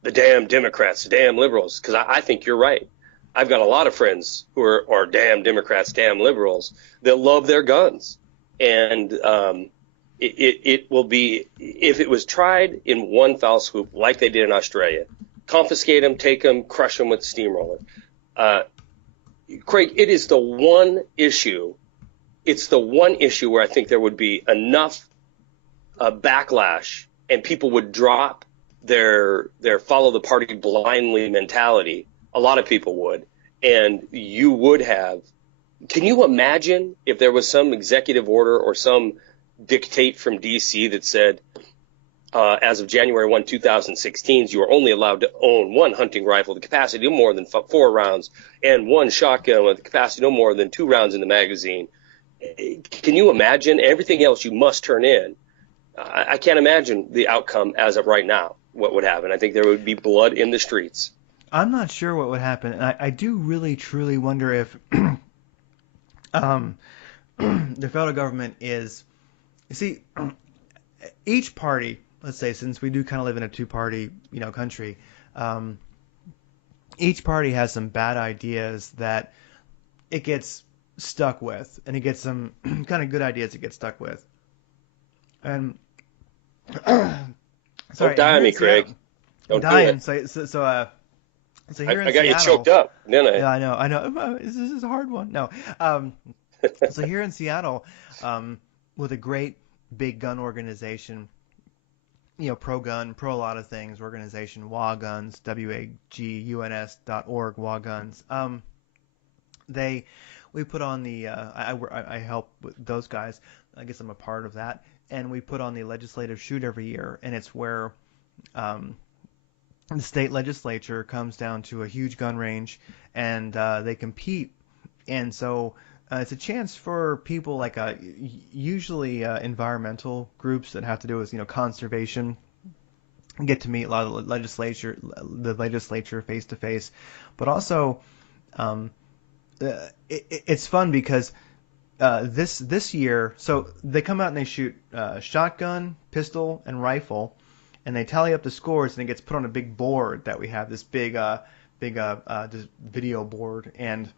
the damn Democrats, the damn liberals, because I think you're right. I've got a lot of friends who are damn Democrats, damn liberals, that love their guns. And it will be, if it was tried in one foul swoop, like they did in Australia, confiscate them, take them, crush them with a steamroller. Craig, it is the one issue. It's the one issue where I think there would be enough backlash, and people would drop their follow the party blindly mentality. A lot of people would, and you would have. Can you imagine if there was some executive order or some dictate from D.C. that said, as of January 1, 2016, you are only allowed to own one hunting rifle, the capacity no more than 4 rounds, and one shotgun with the capacity no more than 2 rounds in the magazine? Can you imagine? Everything else you must turn in. I can't imagine the outcome as of right now, what would happen. I think there would be blood in the streets. I'm not sure what would happen. And I do really, truly wonder if the federal government is, you see, each party, let's say, since we do kind of live in a two-party, country, each party has some bad ideas that it gets stuck with, and it gets some kind of good ideas it gets stuck with. And sorry, don't die on me, Craig. Don't dying. do it. So here in I got Seattle, you choked up, didn't I? Yeah, I know. This is a hard one. No. So here in Seattle, with a great big gun organization, pro-gun, pro a lot of things organization, WAGUNS, WAGUNS.org, WAGUNS. We put on the I help with those guys. I guess I'm a part of that, and we put on the legislative shoot every year, and it's where the state legislature comes down to a huge gun range, and they compete, and so it's a chance for people like usually environmental groups that have to do with conservation get to meet a lot of the legislature face to face, but also it's fun because this year, so they come out and they shoot shotgun, pistol, and rifle, and they tally up the scores, and it gets put on a big board that we have, this big just video board, and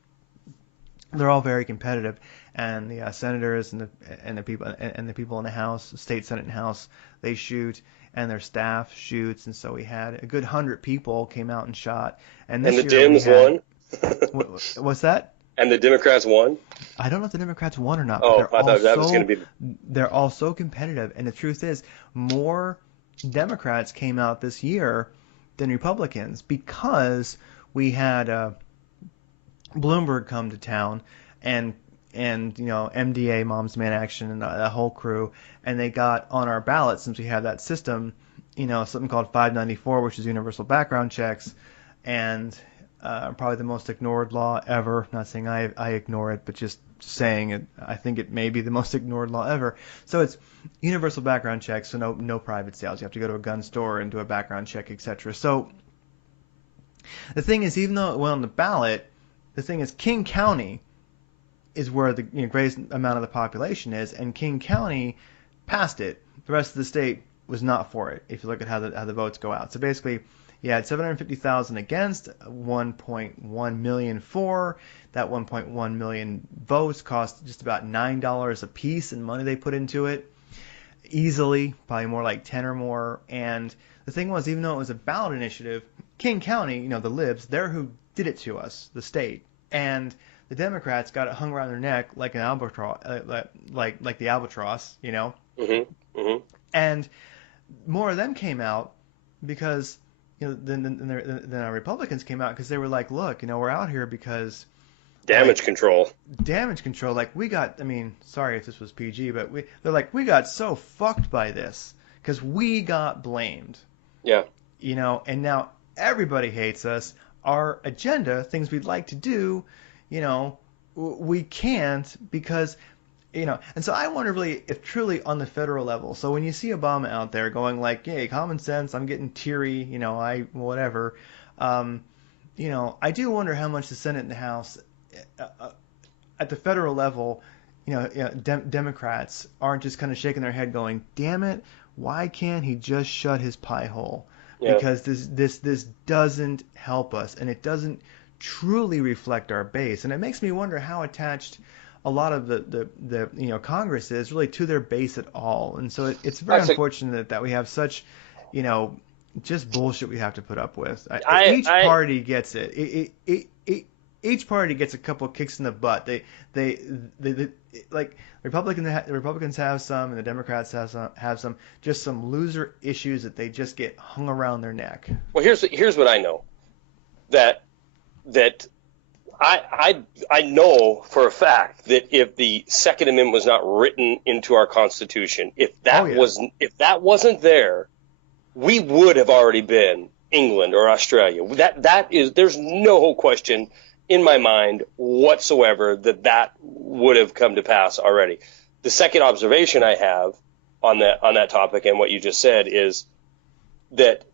they're all very competitive, and the senators and the people in the House, state Senate and House, they shoot, and their staff shoots, and so we had a good 100 people came out and shot, and this And the year Dems won. What's that? And the Democrats won? I don't know if the Democrats won or not. Oh, but I thought that was going to be... They're all so competitive, and the truth is, more Democrats came out this year than Republicans because we had Bloomberg come to town, and MDA, Moms Demand Action, and the whole crew, and they got on our ballot, since we have that system, something called 594, which is universal background checks, and probably the most ignored law ever. Not saying I ignore it, but just saying it. I think it may be the most ignored law ever. So it's universal background checks, so no private sales. You have to go to a gun store and do a background check, etc. So the thing is, even though it went on the ballot, the thing is, King County is where the greatest amount of the population is, and King County passed it. The rest of the state was not for it, if you look at how the votes go out. So basically, you had 750,000 against, 1.1 million for. That 1.1 million votes cost just about $9 a piece in money they put into it. Easily, probably more like 10 or more. And the thing was, even though it was a ballot initiative, King County, the libs, they're who did it to us, the state. And the Democrats got it hung around their neck like an albatross, like the albatross, Mm-hmm. Mm-hmm. And more of them came out because then our Republicans came out because they were like, look, we're out here because Damage control. Like we got, sorry if this was PG, but they're like, we got so fucked by this because we got blamed. Yeah. And now everybody hates us. Our agenda, things we'd like to do, we can't because, and so I wonder really if truly on the federal level. So when you see Obama out there going like, hey, common sense, I'm getting teary, whatever. I do wonder how much the Senate and the House at the federal level, Democrats aren't just kind of shaking their head going, damn it, why can't he just shut his pie hole? Yeah. Because this doesn't help us, and it doesn't truly reflect our base. And it makes me wonder how attached a lot of the Congress is really to their base at all. And so it's very unfortunate that we have such, just bullshit we have to put up with. Each party gets it. Each party gets a couple of kicks in the butt. They like Republicans have some, and the Democrats have some, just some loser issues that they just get hung around their neck. Well, here's what I know, that I know for a fact that if the Second Amendment was not written into our Constitution, if that wasn't there, we would have already been England or Australia. There's no question in my mind whatsoever that would have come to pass already. The second observation I have on that topic and what you just said is that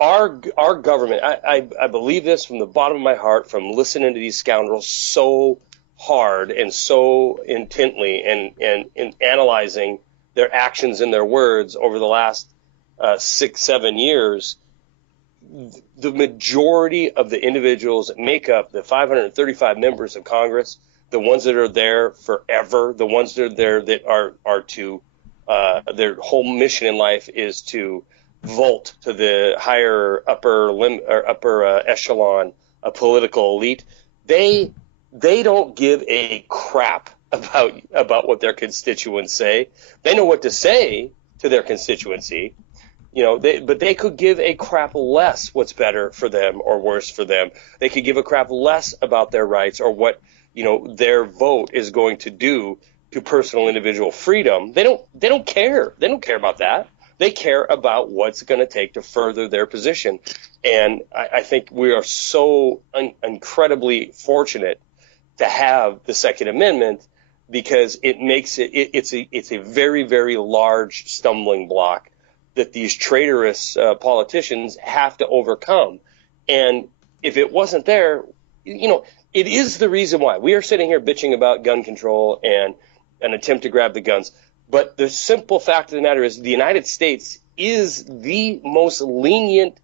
our government, I believe this from the bottom of my heart, from listening to these scoundrels so hard and so intently and analyzing their actions and their words over the last 6-7 years. The majority of the individuals that make up the 535 members of Congress, the ones that are there forever, the ones that are there that are to their whole mission in life is to vault to the higher upper echelon of political elite. They don't give a crap about what their constituents say. They know what to say, to their constituency. But they could give a crap less what's better for them or worse for them. They could give a crap less about their rights or what, their vote is going to do to personal individual freedom. They don't care. They don't care about that. They care about what's going to take to further their position. And I think we are so incredibly fortunate to have the Second Amendment, because it makes it's a very, very large stumbling block that these traitorous politicians have to overcome. And if it wasn't there, it is the reason why we are sitting here bitching about gun control and an attempt to grab the guns. But the simple fact of the matter is the United States is the most lenient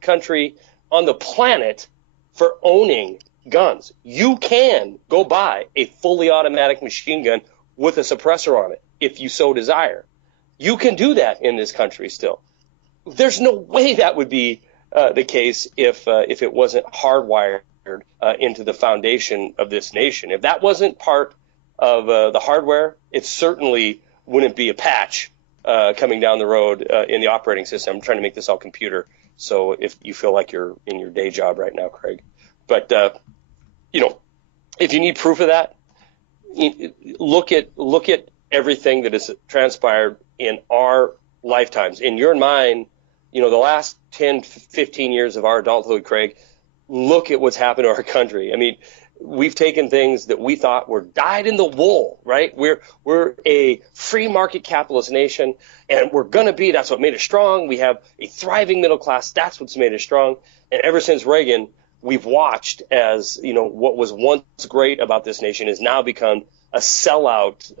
country on the planet for owning guns. You can go buy a fully automatic machine gun with a suppressor on it if you so desire. You can do that in this country still. There's no way that would be the case if it wasn't hardwired into the foundation of this nation. If that wasn't part of the hardware, it certainly wouldn't be a patch coming down the road in the operating system. I'm trying to make this all computer, so if you feel like you're in your day job right now, Craig. But, if you need proof of that, look at everything that has transpired in our lifetimes, in your and mine, the last 10, 15 years of our adulthood, Craig. Look at what's happened to our country. I mean, we've taken things that we thought were dyed in the wool, right? We're a free market capitalist nation, and we're going to be. That's what made us strong. We have a thriving middle class. That's what's made us strong. And ever since Reagan, we've watched as, what was once great about this nation has now become a sellout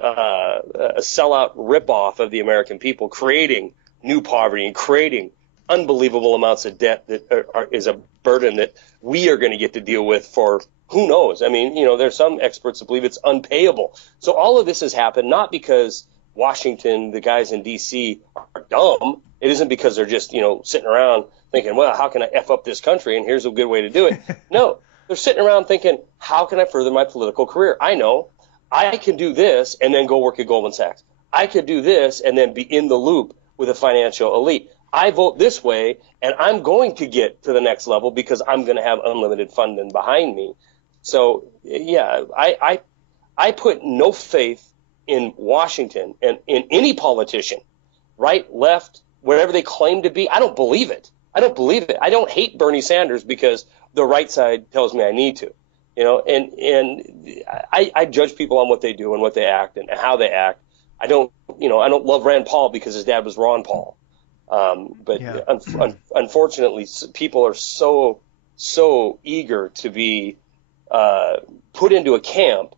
ripoff of the American people, creating new poverty and creating unbelievable amounts of debt that is a burden that we are going to get to deal with for who knows. I mean, there's some experts that believe it's unpayable. So all of this has happened not because Washington, the guys in D.C. are dumb. It isn't because they're just, sitting around thinking, well, how can I F up this country? And here's a good way to do it. No, they're sitting around thinking, how can I further my political career? I know I can do this and then go work at Goldman Sachs. I could do this and then be in the loop with a financial elite. I vote this way, and I'm going to get to the next level because I'm going to have unlimited funding behind me. So, yeah, I put no faith in Washington and in any politician, right, left, wherever they claim to be. I don't believe it. I don't hate Bernie Sanders because the right side tells me I need to. And I judge people on what they do and what they act and how they act. I don't love Rand Paul because his dad was Ron Paul. But yeah. Unfortunately, people are so eager to be put into a camp,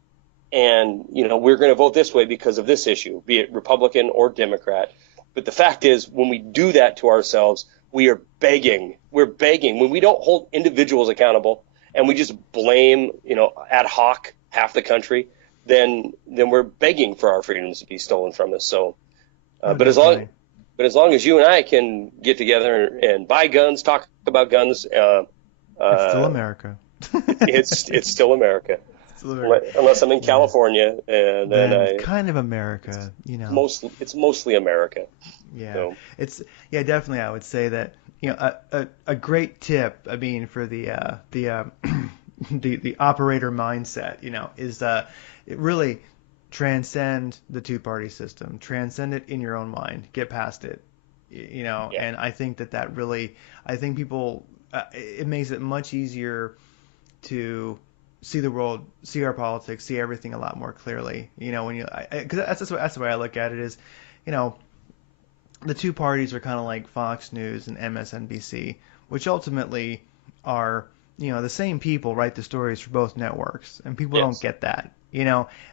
and we're going to vote this way because of this issue, be it Republican or Democrat. But the fact is, when we do that to ourselves, we are begging. We're begging when we don't hold individuals accountable and we just blame, ad hoc half the country. Then we're begging for our freedoms to be stolen from us. So, but as long as you and I can get together and buy guns, talk about guns, it's still America. it's still America. Unless I'm in California, and then kind of America, It's mostly America. Yeah, so. It's definitely. I would say that a great tip. I mean, for the the operator mindset, is it really transcend the two-party system, transcend it in your own mind, get past it, Yeah. And I think that really, I think people, it makes it much easier to see the world, see our politics, see everything a lot more clearly. Because that's the way I look at it is, the two parties are kind of like Fox News and MSNBC, which ultimately are, the same people write the stories for both networks, and people don't get that,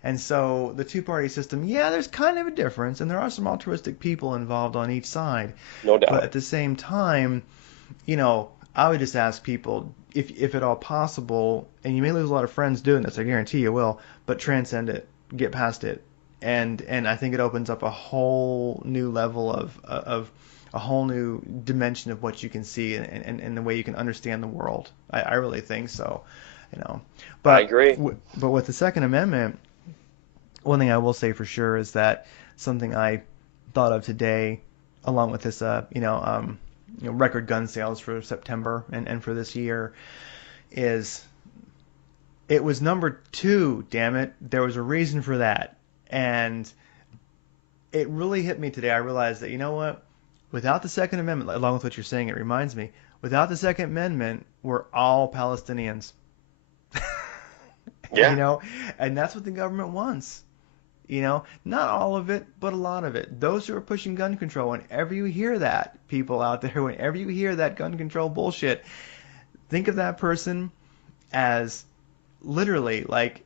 And so the two-party system, there's kind of a difference, and there are some altruistic people involved on each side. No doubt. But at the same time, I would just ask people, if at all possible, and you may lose a lot of friends doing this, I guarantee you will, but transcend it, get past it. And I think it opens up a whole new level of a whole new dimension of what you can see and the way you can understand the world. I really think so, But I agree. But with the Second Amendment, one thing I will say for sure is that something I thought of today, along with this, record gun sales for September and for this year, is it was number 2. Damn it, there was a reason for that, and it really hit me today. I realized that, you know what, without the Second Amendment, along with what you're saying, it reminds me, without the Second Amendment, we're all Palestinians. Yeah. And that's what the government wants. Not all of it, but a lot of it. Those who are pushing gun control, whenever you hear that, people out there, whenever you hear that gun control bullshit, think of that person as literally like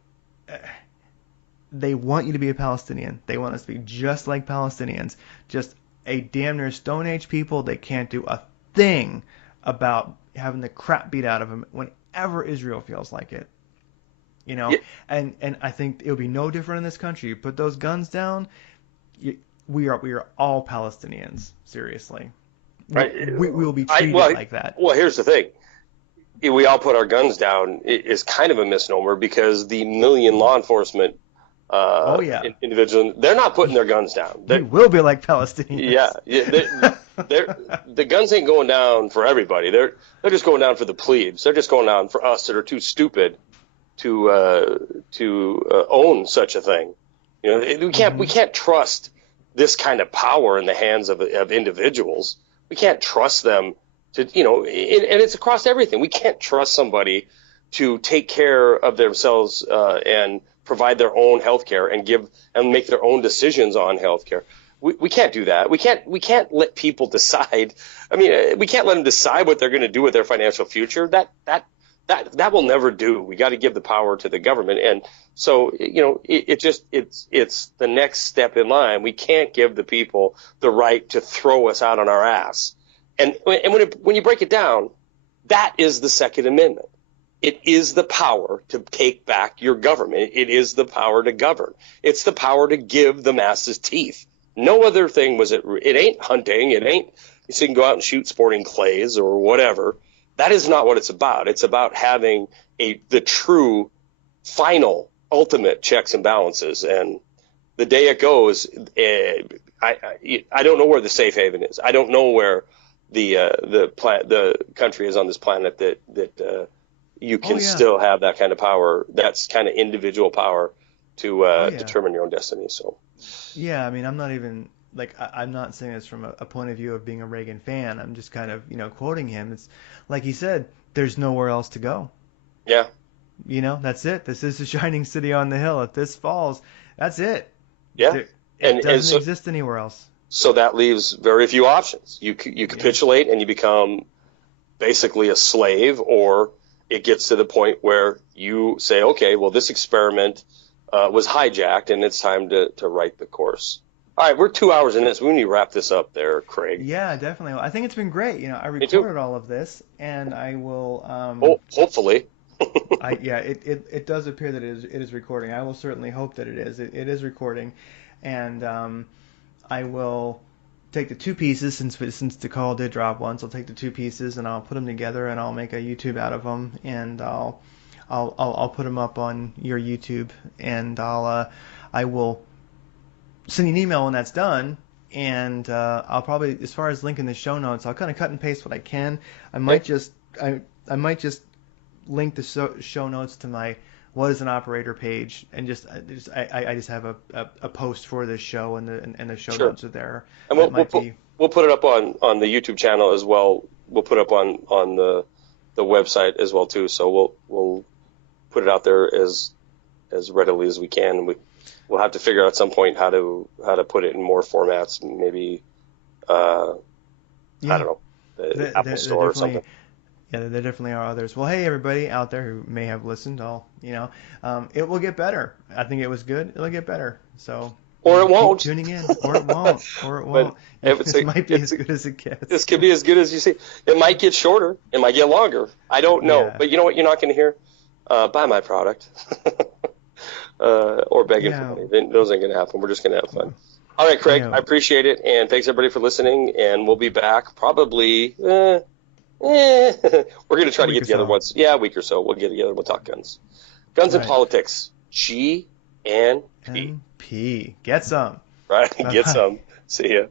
they want you to be a Palestinian. They want us to be just like Palestinians, just a damn near Stone Age people. They can't do a thing about having the crap beat out of them whenever Israel feels like it. Yeah. And I think it would be no different in this country. You put those guns down, we are all Palestinians. Seriously, Right. we will be treated like that. Well, here's the thing: we all put our guns down is kind of a misnomer, because the million law enforcement individuals, they're not putting their guns down. We will be like Palestinians. The guns ain't going down for everybody. They're just going down for the plebes. They're just going down for us that are too stupid to own such a thing. We can't trust this kind of power in the hands of individuals. We can't trust them to, and it's across everything. We can't trust somebody to take care of themselves and provide their own health care and make their own decisions on health care. We can't do that. We can't let people decide. I mean, we can't let them decide what they're going to do with their financial future. That will never do. We got to give the power to the government. And so, it's the next step in line. We can't give the people the right to throw us out on our ass. And when you break it down, that is the Second Amendment. It is the power to take back your government. It is the power to govern. It's the power to give the masses teeth. No other thing was it. It ain't hunting. It ain't you can go out and shoot sporting clays or whatever. That is not what it's about. It's about having the true, final, ultimate checks and balances. And the day it goes, I don't know where the safe haven is. I don't know where the country is on this planet that you can still have that kind of power. That's kind of individual power to determine your own destiny. So. Yeah, I mean, I'm not even I'm not saying this from a point of view of being a Reagan fan. I'm just kind of quoting him. It's like he said, there's nowhere else to go. Yeah. That's it. This is the shining city on the hill. If this falls, that's it. Yeah. It doesn't exist anywhere else. So that leaves very few options. You capitulate and you become basically a slave, or it gets to the point where you say, okay, well, this experiment was hijacked and it's time to right the course. All right, we're 2 hours in this. We need to wrap this up there, Craig. Yeah, definitely. I think it's been great. I recorded all of this, and I will. Hopefully. It does appear that it is recording. I will certainly hope that it is. It is recording, and I will take the two pieces since the call did drop once. I'll take the two pieces and I'll put them together and I'll make a YouTube out of them, and I'll put them up on your YouTube, and I will send you an email when that's done, and I'll probably, as far as linking the show notes, I'll kind of cut and paste what I can. I might just link the show notes to my What is an Operator page, and I just have a post for this show, and the show notes are there. And we'll put it up on the YouTube channel as well. We'll put it up on the website as well too. So we'll put it out there as readily as we can. We'll have to figure out at some point how to put it in more formats. Maybe I don't know, the Apple Store or something. Yeah, there definitely are others. Well, hey, everybody out there who may have listened, it will get better. I think it was good. It'll get better. So. Or it won't. Keep tuning in. Or it won't. Or it won't. It might be as good as it gets. This could be as good as you see. It might get shorter. It might get longer. I don't know. Yeah. But you know what you're not going to hear? Buy my product. Or begging for money. Those ain't going to happen. We're just going to have fun. All right, Craig, I appreciate it. And thanks, everybody, for listening. And we'll be back probably... we're going to try to get together once. Yeah, a week or so. We'll get together. We'll talk guns. Guns and politics. GnP. Get some. Right? Get some. See ya.